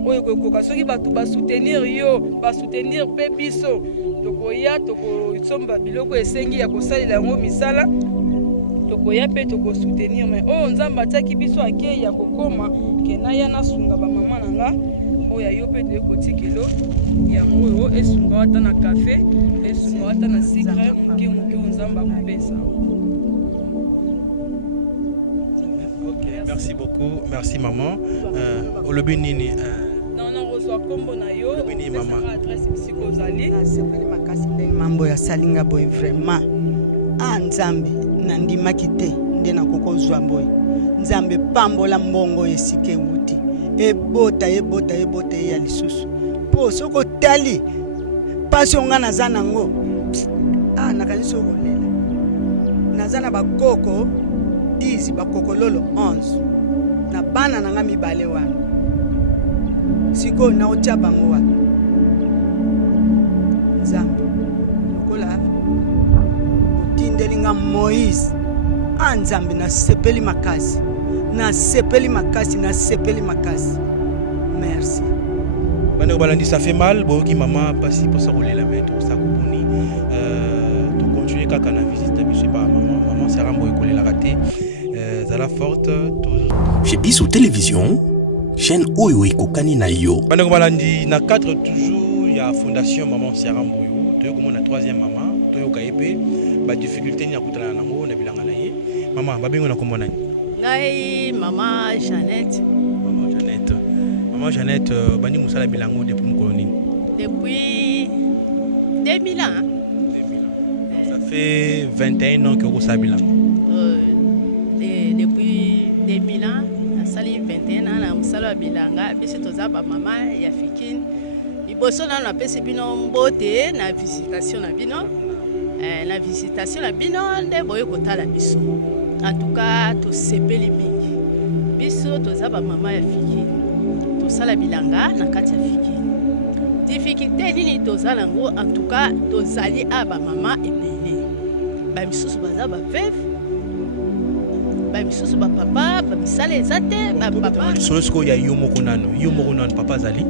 oyo kokoka soki bato basoutenir yo basoutenir mpe biso tokoya tokosomba biloko esengi ya kosalela yango misala tokoya mpe tokosoutenir mais oyo nzambe atiaki biso akei ya kokoma ke naya nasunga bamama na nga oyo yo mpe toye kotikelo yango oyo esunga wata na kafe esunga wata na sucre moke moke nzambe akopesa. Merci beaucoup, merci maman. Olobi nini? Non, reçoit kombo na yo. Olobi nini maman? Adresse bisika ozali. nasepeli makasi ndenge mambo yasalinga boye vraiment nzambe nandimaki te nde nakokozwa boye nzambe pambola mbongo esika ewuti ebota ya lisusu mpo soki otali mpasi onga naza nango nakanisi okolela naza na bakoko 10 bakokololo 11 na bana nanga mibale wana sikoyo naotia bango wana nzambe lokola otindelinga Moïse nzambe nasepeli makasi merci Bana balandi ça fait mal boki maman pasi pour ça rouler la main tout ça koponi to continuer kaka na visite biso ba maman Sarah Mboye koler la raté zala forte Chez Bissou Télévision, chaîne oyo ekokani na yo. Bana balandi na 4 toujours ya fondation maman Sarah Mboye to ko na 3e maman to yo kayepe ba difficulté ni akutana nango na bilanga na ye maman babengo na komona ni ngai maman Jeannette. Maman Jeannette, bandi musala bilango depuis mon colonie. Depuis 2000 ans. 2000 ans. Ça fait 21 ans que vous savez bilango. Depuis 2000 ans, nasali 21 ans na musala bilanga, biso tozaba maman ya fikini. Liboso na na pesi bino mbote na visitation na bino. Na visitation na bino nde boye kotala biso. En tout cas, to sepeli mingi. Biso tozaba maman ya fikini. Tosala bilanga na kati ya fikini. Difficulté nini tozala ngo en tout cas tozali aba mama ebele. Ba misusu baza ba veuve. Ba misusu ba papa, ba misala ezate, ba papa. Solosko ya yo moko nano papa zali.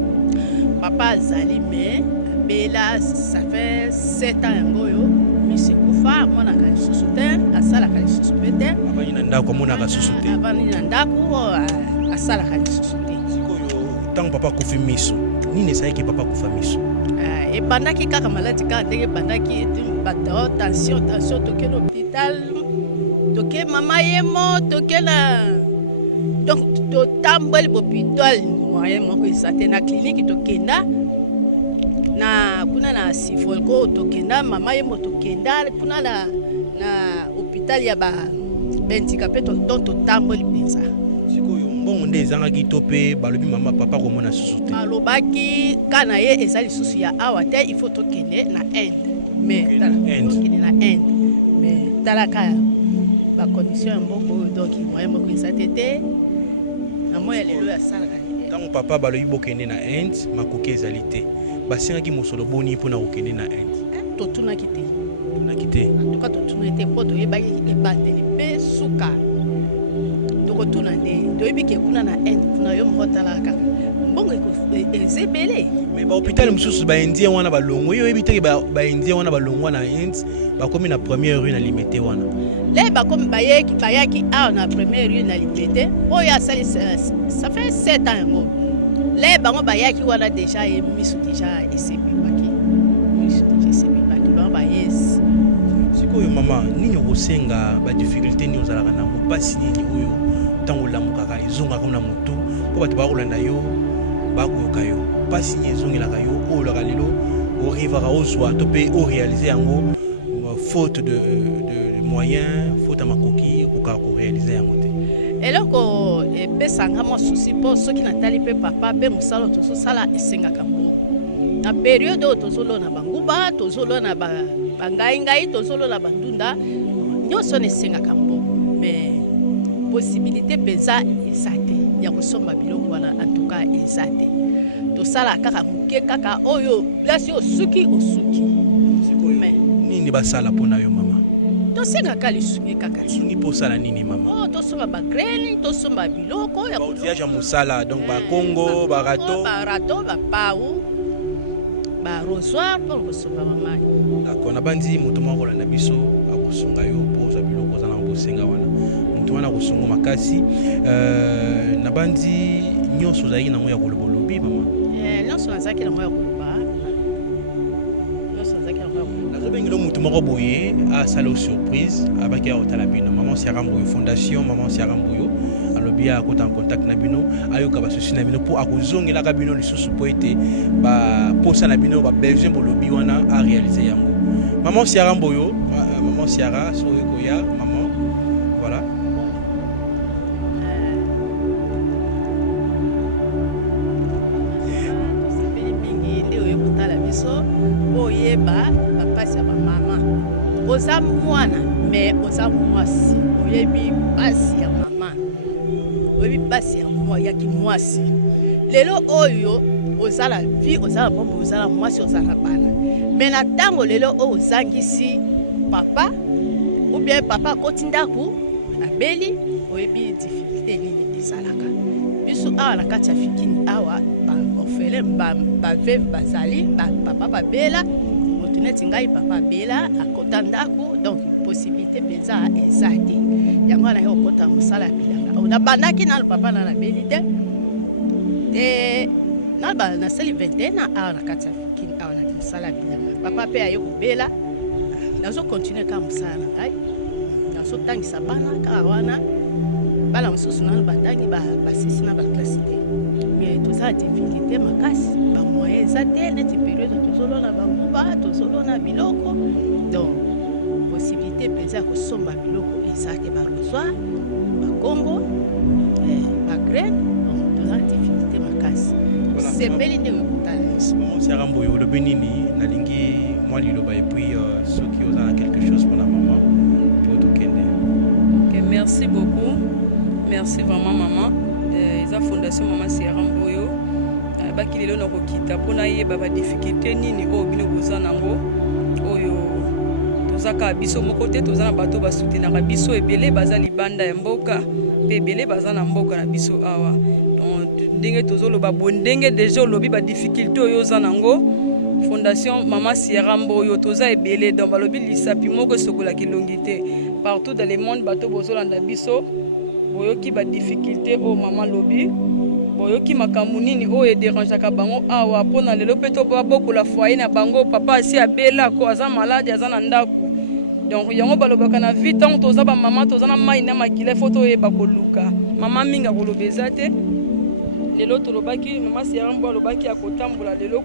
Papa zali mais bela ça fait 7 ans ngo yo. Misi kufa mwana ka lisusu te, asala ka lisusu pete. Abani na ndako mona ka susu te. Abani na ndako asala ka lisusu te. Tant papa kufi miso nini saiki papa kufa miso ebandaki kaka maladi kaka ndenge ebandaki bato tension toke na hôpital toke mama yemo toke na donc totamboli hôpital moyen moko eza te na clinique tokenda na kuna na sifolko tokenda mama yemo tokenda kuna na hôpital ya bahandicapé totamboli mpenza bongo nde ezangaki to mpe balobi mama papa komona susu te balobaki kana ye eza lisusu ya awa te il faut tokende na Inde mais tokende na Inde mais talaka bacondition ya mboka oyo donc moyen moko eza te na moya lelo ya salaka ntango papa balobi bokende na Inde makoki ezali te basengaki mosolo boni mpona kokende na Inde totunaki te en tout cas totunaki te mpo toyebaki ebandeli mpe suka tokotuna nde toyebi ke kuna na Inde kuna yo moko talaka mbongo eza ebele mais bahôpital mosusu baindien wana balongwa yo oyebi teke baindien wana balongwa na Inde bakomi na première rue na limete wana le bakomi bayaki awa na première rue na limete oyo asali ça fait 7 ans yango le bango bayaki wana déjà ye miso déjà esepibaki bango bayesi sikoyo mama nini okosenga badifficulté nini ozalaka nango mpasi nini oyo ntango olamukaka ezongaka na motu mpo bato bakolanda yo bakoyoka yo mpasi nini ezongelaka yo oyo olaka lelo orivaka ozwa to mpe oréalize yango faute de moyen faute ya makoki okokaka koréalize yango te eloko epesanga mwa susi mpo soki natali mpe papa mpe mosala oyo tozosala esengaka mbongo na periode oyo tozolona banguba tozolona bangaingai tozolona bandunda nyonso nesengaka mbongo mais possibilité mpenza eza te ya kosomba biloko wana antuka eza te tosala kaka moke kaka oyo place osuki nini basala mpona yo mama tosengaka lisungi kaka lisungi mposala nini mama tosomba bagrene tosomba biloko ya baoutillage ya mosala donc bakongo barato bapau barosoir mpo kosomba mamai d'accord nabandi moto moko kolanda biso akosunga yo mpo ozwa biloko oza na kosenga wana moto wana akosunga makasi nabandi nyonso ozalaki nango ya koloba olobi mama? Nyonso nazalaki nango ya koloba. Nyonso nazalaki nango ya koloba. nazobengela motu moko boye asala surprise abaki akotala bino maman Siara Mboyo fondation maman Siara Mboyo alobi akota en contact na bino ayoka basusi na bino mpo akozongelaka bino lisusu mpo ete baposa na bino babesoin bolobi wana arealize yango. Maman Siara Mboyo, maman Siara soki koya maman, voilà. Oyeba bapasi ya bamama oza mwana me oza mwasi oyebi pasi ya mama oyebi pasi ya kimwasi lelo oyo ozala vie ozala bombo ozala mwasi ozala bana me na ntango lelo oyo ozangisi papa ou bien papa akoti ndako abeli oyebi difficulté nini ezalaka biso awa na kati ya fikini awa baorphelin baveve bazali papa babela motu neti ngai papa bela akota ndako donc possibilité mpenza eza te yango wana ye okota mosala ya bilanga nabandaki nalo papa na nabeli te nasali 21 awa na kati ya fikini awa na mosala ya bilanga papa mpe aye kobela nazokontinue kaka mosala na ngai nazotangisa bana kaka wana bala mosusu nano batangi basisi na baklasi te mais tozala difficulté makasi bamoyen eza te neti periode tozolona banguba tozolona biloko donc possibilité mpenza ya kosomba biloko eza te barosoir bakongo bagraine donc tozala difficulté makasi sepeli ndenge ekotala nyonso. Maman Siara Mboyo olobi nini nalingi mwa liloba epuis soki oza na quelque chose mpona mama mpo tokende? Merci beaucoup. Merci vraiment maman. Eza fondation maman Siara Mboyo. Baki lelo na kokita pona yeba ba difficulté nini o bino boza nango. Oyo tozaka biso moko te tozana bato ba soutenaka biso ebele baza libanda ya mboka pe ebele baza na mboka na biso awa. Donc ndenge tozoloba bondenge déjà olobi ba difficulté oyo za nango. Fondation maman Siara Mboyo toza ebele donc balobi lisapi moko sokola kilongi te. Partout dans le monde bato bozolanda biso boyoki ba difficulté o mama lobi boyoki makambo nini o ederangeaka bango awa pona lelo pe to babokola foyer na bango papa asi abela ko aza malade aza na ndako donc yango balobaka na vie tant toza ba mama toza na mai na makila foto yeba koluka mama minga kolobeza te lelo tolobaki mama Siara Mboyo lobaki akotambola lelo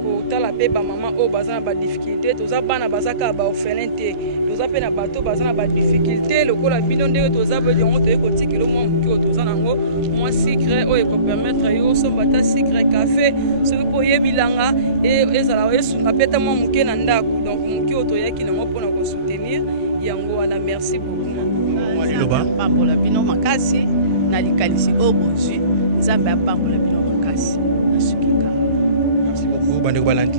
kotala pe bamama oyo baza na badifficulté toza bana bazaka baorphelin te toza mpe na bato baza na badifficulté lokola bino ndenge toza boye yango toye kotikela mwa moke oyo toza nango mwa sucre oyo ekopermettre yo osomba ata sucre café soki mpo oyebilanga ezala esunga mpe ata mwa moke na ndako donc moke oyo toyaki nango mpona kosoutenir yango wana merci beaucoup liloba pambola bino makasi na likalisi oyo bozwi nzambe apambola bino makasi na suki kaka. Merci beaucoup, Bandeko Balandi.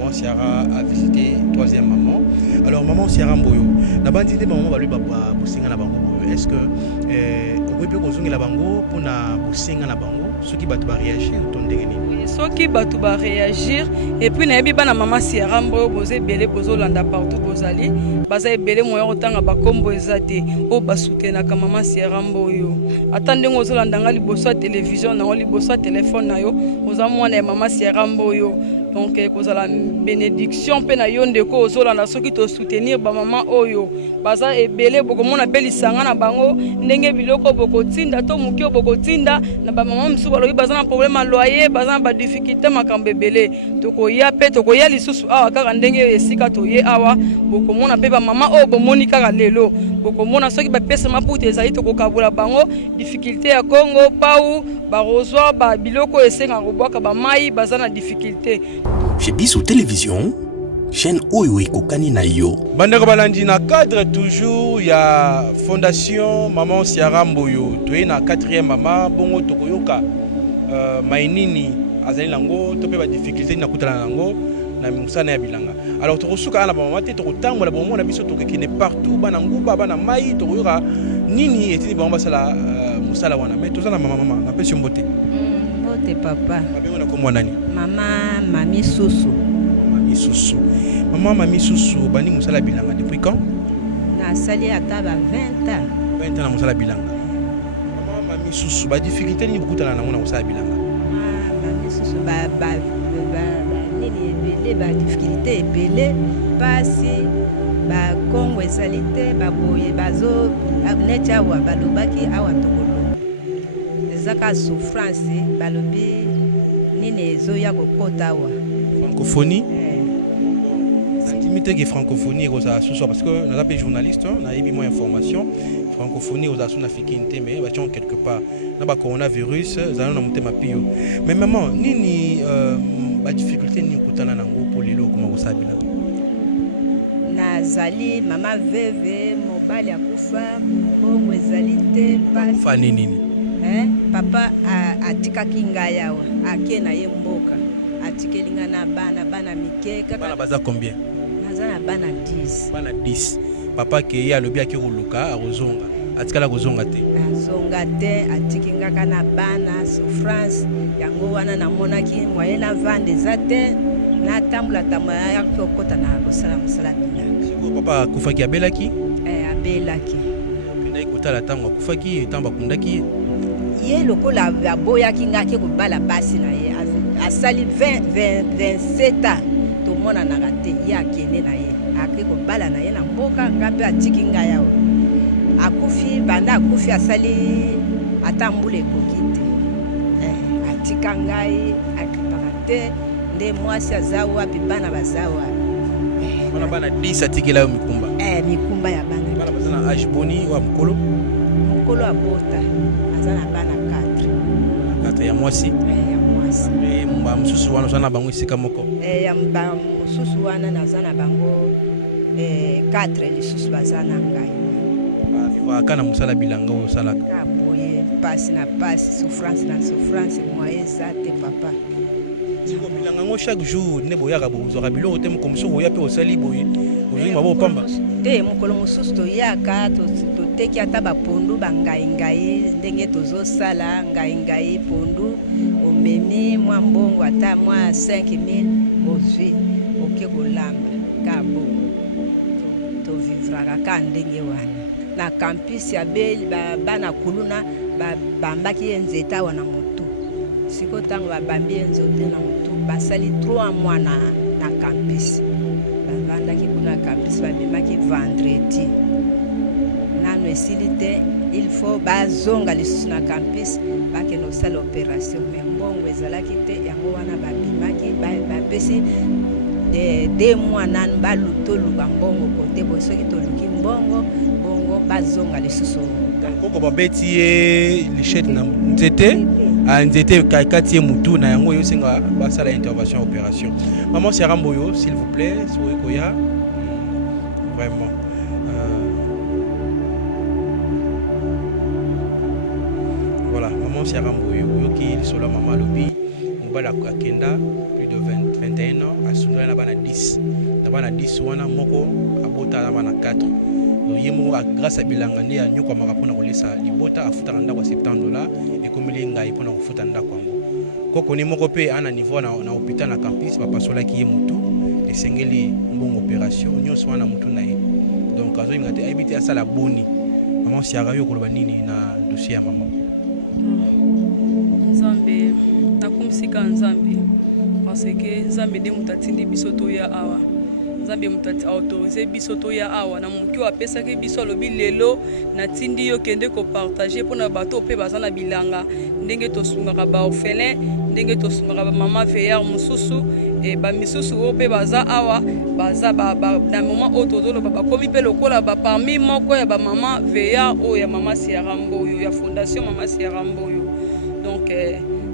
Maman Siara a visité troisième maman. Alors, maman Siara Mboyo, la bandite maman va lui boussinga na bango. Est-ce que vous pouvez vous la bango pour na boussinga na bango? Ceux qui battent réagir ou ton dégât? Ceux qui battent réagir et puis na biba na maman Siara Mboyo bozé belé bozolanda partout bozali baza belé moya otanga bakombo ezate o basoutenaka ka maman Siara Mboyo atande ngozolanda ngali boso télévision na ngoli boso téléphone na yo oza mwana ya maman Siara Mboyo donc kozala bénédiction pe na yo ndeko ozolanda soki to soutenir ba maman oyo baza ebele bokomona belisanga na bango ndenge biloko bokotinda to muki bokotinda na ba maman msuba lobi baza na problème à loyer baza na ba difficulté makambo ebele tokoya pe tokoya lisusu awa kaka ndenge esika toye awa bokomona pe ba maman oyo bomoni kaka lelo bokomona soki ba pesa maputa ezali tokokabula bango difficulté ya Congo pau ba rosoir ba biloko esenga kobwaka ba mai baza na difficulté. Chez Biso Télévision, chaîne oyo ekokani na yo. Bandeko Balandi na cadre toujours ya fondation maman Siara Mboyo. Toye na 4e maman bongo tokoyoka mainini azali lango to pe ba difficulté na kutala nango na musana ya bilanga. Alors tokosuka na ba maman te tokotambola bongo na biso tokekine partout bana nguba bana mai tokoyoka nini etini ba sala musala wana mais tozana mama na pesi mbote. Mbote papa. Mabengo na komwa nani? Mama Mami Susu. Mami Susu. Maman Mami Susu bani musala bilanga depuis quand? Na sali ata ba 20 ans. 20 ans na musala bilanga. Maman Mami sous ba difficulté ni beaucoup dans na kosala bilanga. Mami susu nini ebele ba difficulté ebele pasi ba kongo ezali te baboye bazo neti awa balobaki awa tokolo ezaka souffrance balobi nini ezoya kokota awa francophonie. Limité que francophonie aux sous parce que nous avons journaliste, on a eu moins d'informations. Francophonie aux sous africains mais bah quelque part na ba coronavirus ça nous a monté ma pio. Mais maman nini ba difficulté ni kutana na ngo pour lelo kuma kosabila. Nazali mama veve mobali akufa bongo ezali te pas fa nini papa atika kinga awa akena ye mboka atikelinga na bana mikeka bana baza combien nazana bana 10 bana 10 papa ke ya lobi akiruluka arozonga atikala kozonga te azonga te atikinga kana bana souffrance yango wana namonaki moyena vande zate na tambula ya kokota na kosala musala bila papa akufaki abelaki abelaki ndai kotala tango akufaki tamba kundaki ye lokola aboyaki ngaki kobala basi na ye asali 27 ans tomona na te ye akende na ye akri kobala na ye na mboka ngape atiki ngai awa akufi banda akufi asali atambula ekoki te atika ngai akipaka te nde mwasi aza wapi bana baza wapi bana 10 atikela yo mikumba mikumba ya bana baza na age boni wa mkolo abota aza na bana 4 ya mwasi mba mususu wana sana bango isika moko ya mba mususu wana nazana bango 4 lisusu bazana ngai ba kana musala bilanga o sala ka boye pasi na pasi souffrance na souffrance moye zate papa siko bilanga ngo chaque jour ne boya ka bozo ka biloko te mo komso boya pe osali boye ozi mabo pamba te mokolo mususu to yaka to teki ata ba pondu bangai ndenge tozo sala ngai pondu omemi mwa mbongo ata mwa 5000 ozwi oke kolamba kabo to vivra ka ndenge wana na campus ya beli bana kuluna bambaki nzeta wana motu siko tango babambi nzote na motu basali 3 mois na campus bavandaki kuna campus babimaki vendredi nano esili te il faut bazonga lisusu na campus bakende kosala opération mais mbongo ezalaki te yango wana babimaki bapesi 2 mois nanu balutoluka mbongo kote boye soki toluki mbongo bongo bazonga lisusu koko babeti ye lichette na nzete nzete kati ye mutu na yango yo senga basala intervention opération maman Siaramboyo s'il vous plaît soki koya vraiment voilà maman Siaramboyo yoki lisolo maman lobi mobala akenda plus de 21 ans asundwa na bana 10 na bana 10 wana moko abota na bana 4 ye moko grâce à bilanga nde anyokwa makapona kolesa libota afuta ndako ya $70 ekomeli ngai pona kofuta ndako yango koko ni moko pe ana niveau na hôpital na campus bapasolaki ye mutu esengeli mbongo opération nyonso wana mutu na ye donc azo ingate ayebite asala boni maman Siara yo koloba nini na dossier ya maman Nzambe nakumisika Nzambe parce que Nzambe de mutatindi biso to ya awa Nzambe mutati autoriser biso to ya awa na muki wa pesa ke biso lobi lelo na tindi yo kende ko partager pona bato pe bazana bilanga ndenge to sungaka ba orphelin ndenge to sungaka ba mama veillard mususu e ba misusu o pe baza awa baza na moment otozolo ba komi pe lokola ba parmi moko ya ba mama veillard o ya mama Siaramboyo ya fondation mama Siaramboyo donc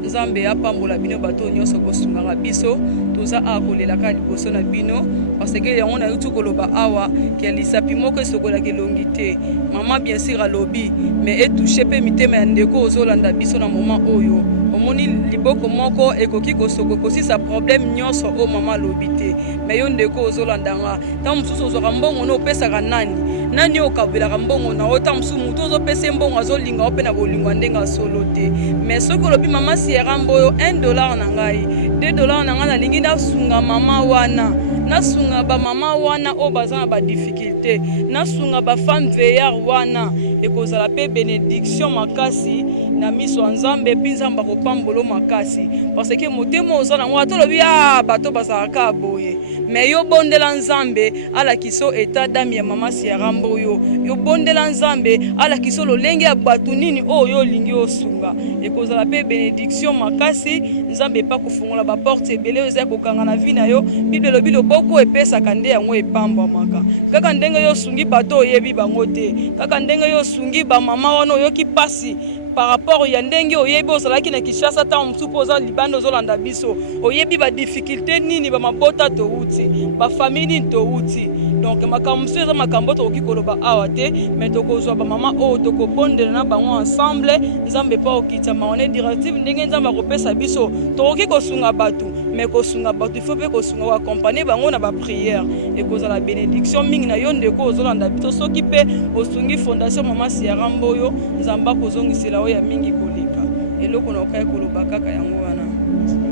Nzambe apambola bino bato nyonso kosungaka biso toza akolelaka liboso na bino parce que yango na yutu koloba awa ke lisapi moko esokola kelongi te mama bien sûr alobi mais etouche pe mitema ya ndeko ozolanda biso na moment oyo omoni liboko moko ekoki kosoko kosisa problème nyonso o mama lobi te mais yo ndeko ozolandanga ta mususu ozwaka mbongo no opesaka nani okabelaka mbongo na ota mususu mutu ozopesa mbongo azolinga ope na bolingwa ndenga solo te mais soki olobi mama Siaramboyo $1 na ngai $2 na ngai nalingi nasunga mama wana nasunga ba mama wana o bazana ba difficulté nasunga ba femme veillard wana ekozala pe bénédiction makasi na miso ya nzambe epi nzambe akopambola makasi parce que motema oza nango ata olobi bato bazalaka boye me yo bondela nzambe alakiso état d'âme ya mama Sierra Mboyo yo bondela nzambe alakiso lolenge ya bato nini oyo olingi osunga ekozala mpe bénédiction makasi nzambe epa kofungola baporte ebele oyo eza kokanga na vi na yo bible elobi loboko epesaka nde yango epambwamaka kaka ndenge yo osungi bato oyebi bango te kaka ndenge yo osungi bamama wana oyoki pasi par rapport ya ndenge oyebi ozalaki na Kinshasa ta mosupu oza libanda ozolanda biso oyebi badifficulté nini bamabota touti bafamille nini touti donc makambo mosusu eza makambo tokoki koloba awa te mais tokozwa bamama oyo tokobondela na bango ensemble nzambe mpa okitama one directive ndenge nzambe akopesa biso tokoki kosunga bato mais kosunga bato ifo mpe kosunga koakompagne bango na bapriere ekozala bénédiction mingi na yo ndeko ozolanda biso soki mpe osungi fondation mama Sierra Mboyo nzambe akozongisela oyo ya mingi koleka eloko na okai koloba kaka yango wana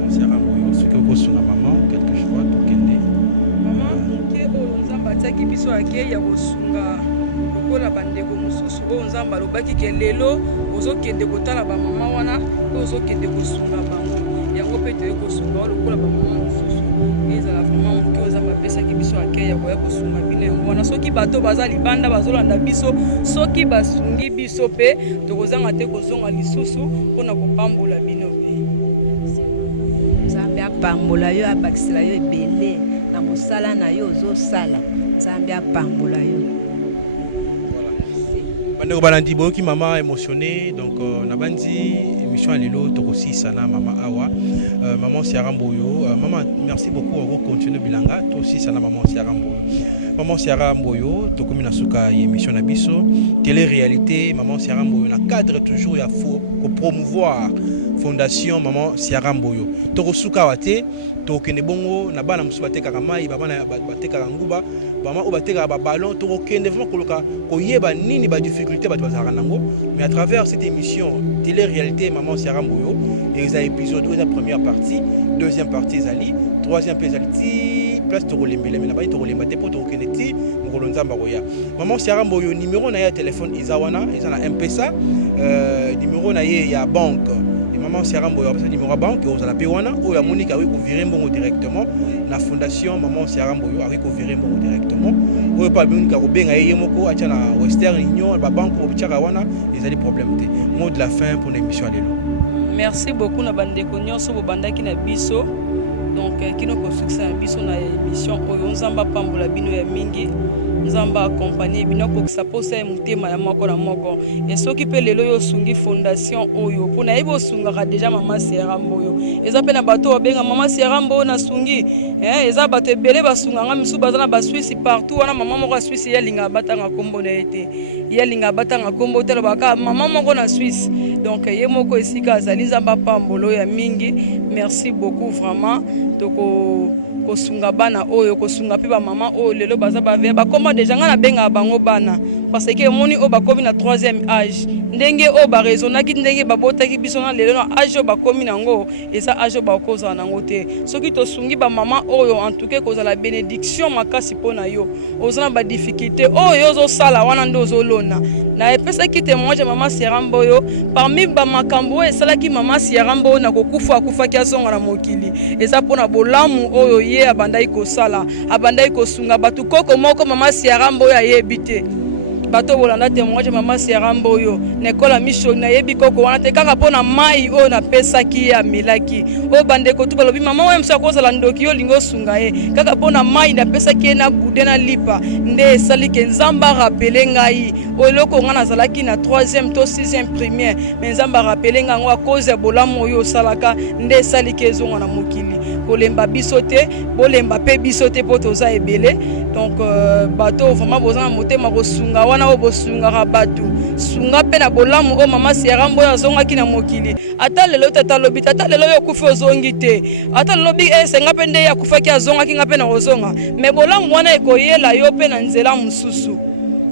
Sierra Mboyo soki okosunga mama quelque chose tokende mama moke oyo nzambe atiaki biso ake ya kosunga lokola bandeko mosusu oyo nzambe alobaki ke lelo ozokende kotala bamama wana oyo ozokende kosunga bango yango mpe toye kosunga oyo lokola bamama mosusu ezala vraimen moke oyo nzambe apesaki biso ake ya koya kosunga bino yango wana soki bato baza libanda bazolanda biso soki basungi biso mpe tokozanga te kozonga lisusu mpona kopambola bino mpe nzambe apambola yo abakisela yo ebele na mosala na yo ozosala nzambe apambola yo bandeko balandi boyoki mama émotionné donc na bandi émission ya lelo tokosisa na mama awa maman Sierra Mboyo maman merci beaucoup à vous continuer bilanga tosisa na maman Sierra Mboyo maman Sierra Mboyo tokomi na suka ya émission na biso télé réalité maman Sierra Mboyo na cadre toujours ya faut promouvoir fondation maman Sierra Mboyo tokosuka wate tokende bongo na bana musu batekaka mai bana batekaka nguba bama o batekaka ba ballon tokende vraiment koloka koyeba nini ba difficulté ba bazaka nango mais à travers cette émission télé réalité maman Sierra Mboyo et épisode la première partie deuxième partie ezali troisième partie ezali place tokolembela mais na ba tokolemba te po tokende ti ngolo nzamba koya maman Sierra Mboyo numéro na ya téléphone izawana ezana M-Pesa numéro na ye ya banque maman Sierra Mboyo a numéro à banque aux ala pewana ou ya Monica oui virer mbongo directement la fondation maman Sierra Mboyo a virer mbongo directement ou pas Monica ko benga yeye moko acha na Western Union ba banque ko bichaka wana ils a des problèmes té mot de la fin pour l'émission lelo merci beaucoup na bandeko nyonso bo bandaki na biso donc kino ko succès na biso na émission oyo nzamba pambola bino ya mingi nzamba accompagner bino ko saposa ya mutema ya moko na moko et soki pe lelo yo sungi fondation oyo pona yebo sunga déjà mama Sierra Mboyo eza pe na bato benga mama Sierra Mboyo na sungi eza bato ebele basunga nga misu bazana ba Suisse partout wana mama moko Suisse ya linga batanga kombo na ete ya linga batanga kombo telo baka mama moko na Suisse donc ye moko esika azali nzamba pambolo ya mingi merci beaucoup vraiment toko kosunga bana oyo kosunga pe ba mama oyo lelo baza ba ve ba koma déjà nga na benga bango bana parce que moni o ba komi na 3e âge ndenge o ba raisonnaki ndenge ba botaki biso na lelo na âge o ba komi nango eza âge ba koza nango te soki to sungi ba mama oyo en tout cas koza la bénédiction makasi pona yo ozana ba difficulté oyo zo sala wana ndo zo lona na epesa ki témoignage mama Sierra Mboyo parmi ba makambo esalaki mama Sierra Mboyo na kokufa akufa ki azonga na mokili eza pona bolamu oyo ye abandai kosala abandai kosunga batu koko moko mama Sierra Mboyo ayebite bato bolanda témoignage mama Sierra Mboyo nekola mission na yebi koko wana te kaka pona mai oyo na pesaki ya milaki o bandeko tu balobi mama oyo msa kozala ndoki yo lingo sunga ye kaka pona mai na pesaki na bude na lipa nde esali ke nzamba rappeler ngai o loko ngana zalaki na 3e to 6e première mais nzamba rappeler ngango a cause ya bolamu oyo salaka nde esali ke zonga na mokili kolemba biso te bolemba pe biso te po toza ebele donc bato vraiment bozana motema kosunga wana o bosunga bato sunga pe na bolamu o mama Sierra Mboyo azongaki na mokili ata lelo tata lobi tata lelo yo kufa ozongi te ata lobi senga pe nde ya kufaki azongaki nga pe na ozonga mais bolamu wana ekoyela yo pe na nzela mususu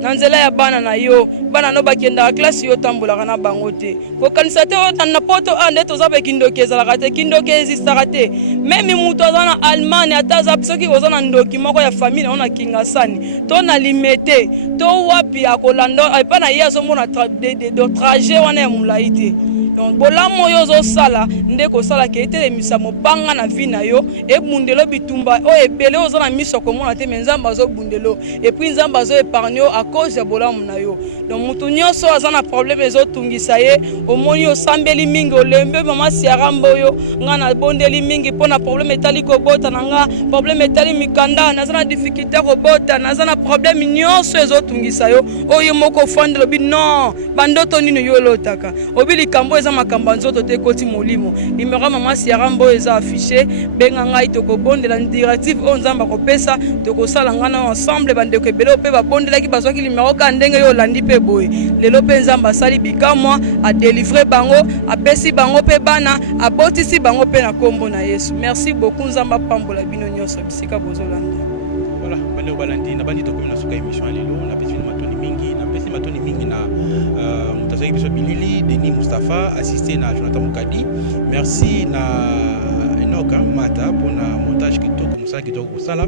na nzela ya bana na yo bana no bakenda classe yo tambolaka na bango te kokanisa te na poto ande toza be kindoki ezalaka te kindoki ezisaka te meme mutu aza na Allemagne ata za soki oza na ndoki moko ya famille na Kingasani to na limete to wapi akolando epa na ye azomona trajet wana ya mulai te donc bolamu oyo ozosala nde kosala ke etelemisa mopanga na vi na yo ebundelo bitumba oyo ebele oza na miso komona te me nzambe azobundelo epuis nzambe azoépargne yo à cause ya bolamu na yo donc moto nyonso aza na problème ezotungisa ye omoni osambeli mingi olembe mama siarambo oyo nga na bondeli mingi mpo na problème etali kobota na nga problème etali mikanda naza na difficulté kobota naza na problème nyonso ezotungisa yo oyo moko ofandi lobi non bandoto nini yo olotaka obi likambo eza makambo nzoto te ekoti molimo nimero mama siarambo oyo eza affiché benga ngai tokobondela directive oyo nzambe akopesa tokosala nga na ensemble bandeko ebele mpe babondelaki bazwaki nimero ka ndenge yo olandi mpe boye lelo mpe nzambe asali bikamwa adelivre bango apesi bango mpe bana abotisi bango mpe na kombo na yesu merci beaucoup nzambe apambola bino nyonso bisika bozolanda. Voilà, bande balandi na bandi tokomi na suka émission alelo na pesi matoni mingi na mutazaki biso bilili Denis Mustafa assisté na Jonathan Mukadi. Merci na Enoka Mata pour na montage kitoko musala kitoko sala.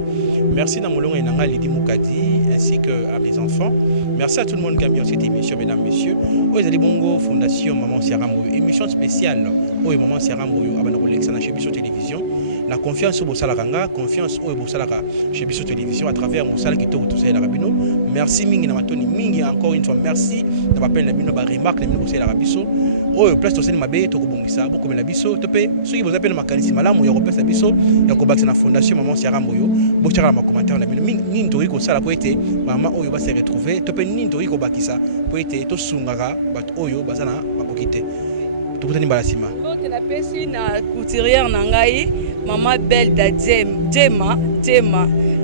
Merci na molongo enanga Lidi Mukadi ainsi que à mes enfants. Merci à tout le monde qui a bien cette émission mesdames messieurs. Oyezali bongo fondation Maman Siarambo émission spéciale oyo Maman Siarambo abana kolekisa na chez biso télévision. La confiance au Bosala Ranga, confiance au Bosala chez Biso Télévision à travers Moussala qui tout ça Rabino. Merci Mingi na Matoni Mingi encore une fois merci na appel na bino ba remarque na bino Bosala Rabiso. Oh place to sene mabe to kobongisa boko na biso topé ceux qui vous appellent makanisi malamu ya kopesa biso ya kobakisa na fondation Maman Siarambo yo. Bokira na commentaire na bino mingi to ko sala ko ete mama oyo ba se retrouver topé nini to ko bakisa po ete to sungara bat oyo bazana bakokite. Tukutani balasima. Donc la pesi na couturière na ngai mama belle da Djema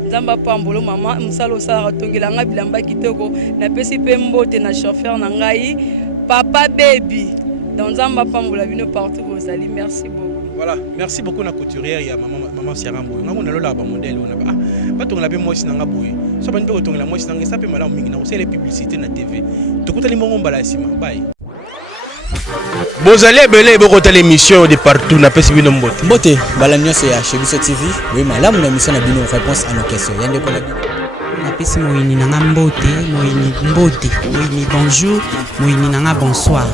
nzamba pambolo mama musalo sala tongela nga bilamba kitoko na pesi pe mbote na chauffeur na ngai papa baby dans nzamba pambola bino partout vous allez merci beaucoup. Voilà, merci beaucoup na couturière ya maman Siarambo. Nga na lola ba modèle on ba ba tongela pe moi sinanga boye. So ba ndo tongela moi sinanga ça pe malamu mingi na ko sele publicité na TV. Tukutani mongo balasima. Bye. Bozali ebele bokota l'émission de partout na pesi bino mbote. Mbote bala nyonso ya chez Biso TV. Oui malamu na mission na bino réponse à nos questions. Yande ko na bino. Na pesi moyini na nga mbote, moyini bonjour, moyini na nga bonsoir.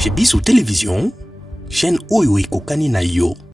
Chez Biso Télévision, chaîne oyo ekokani na yo.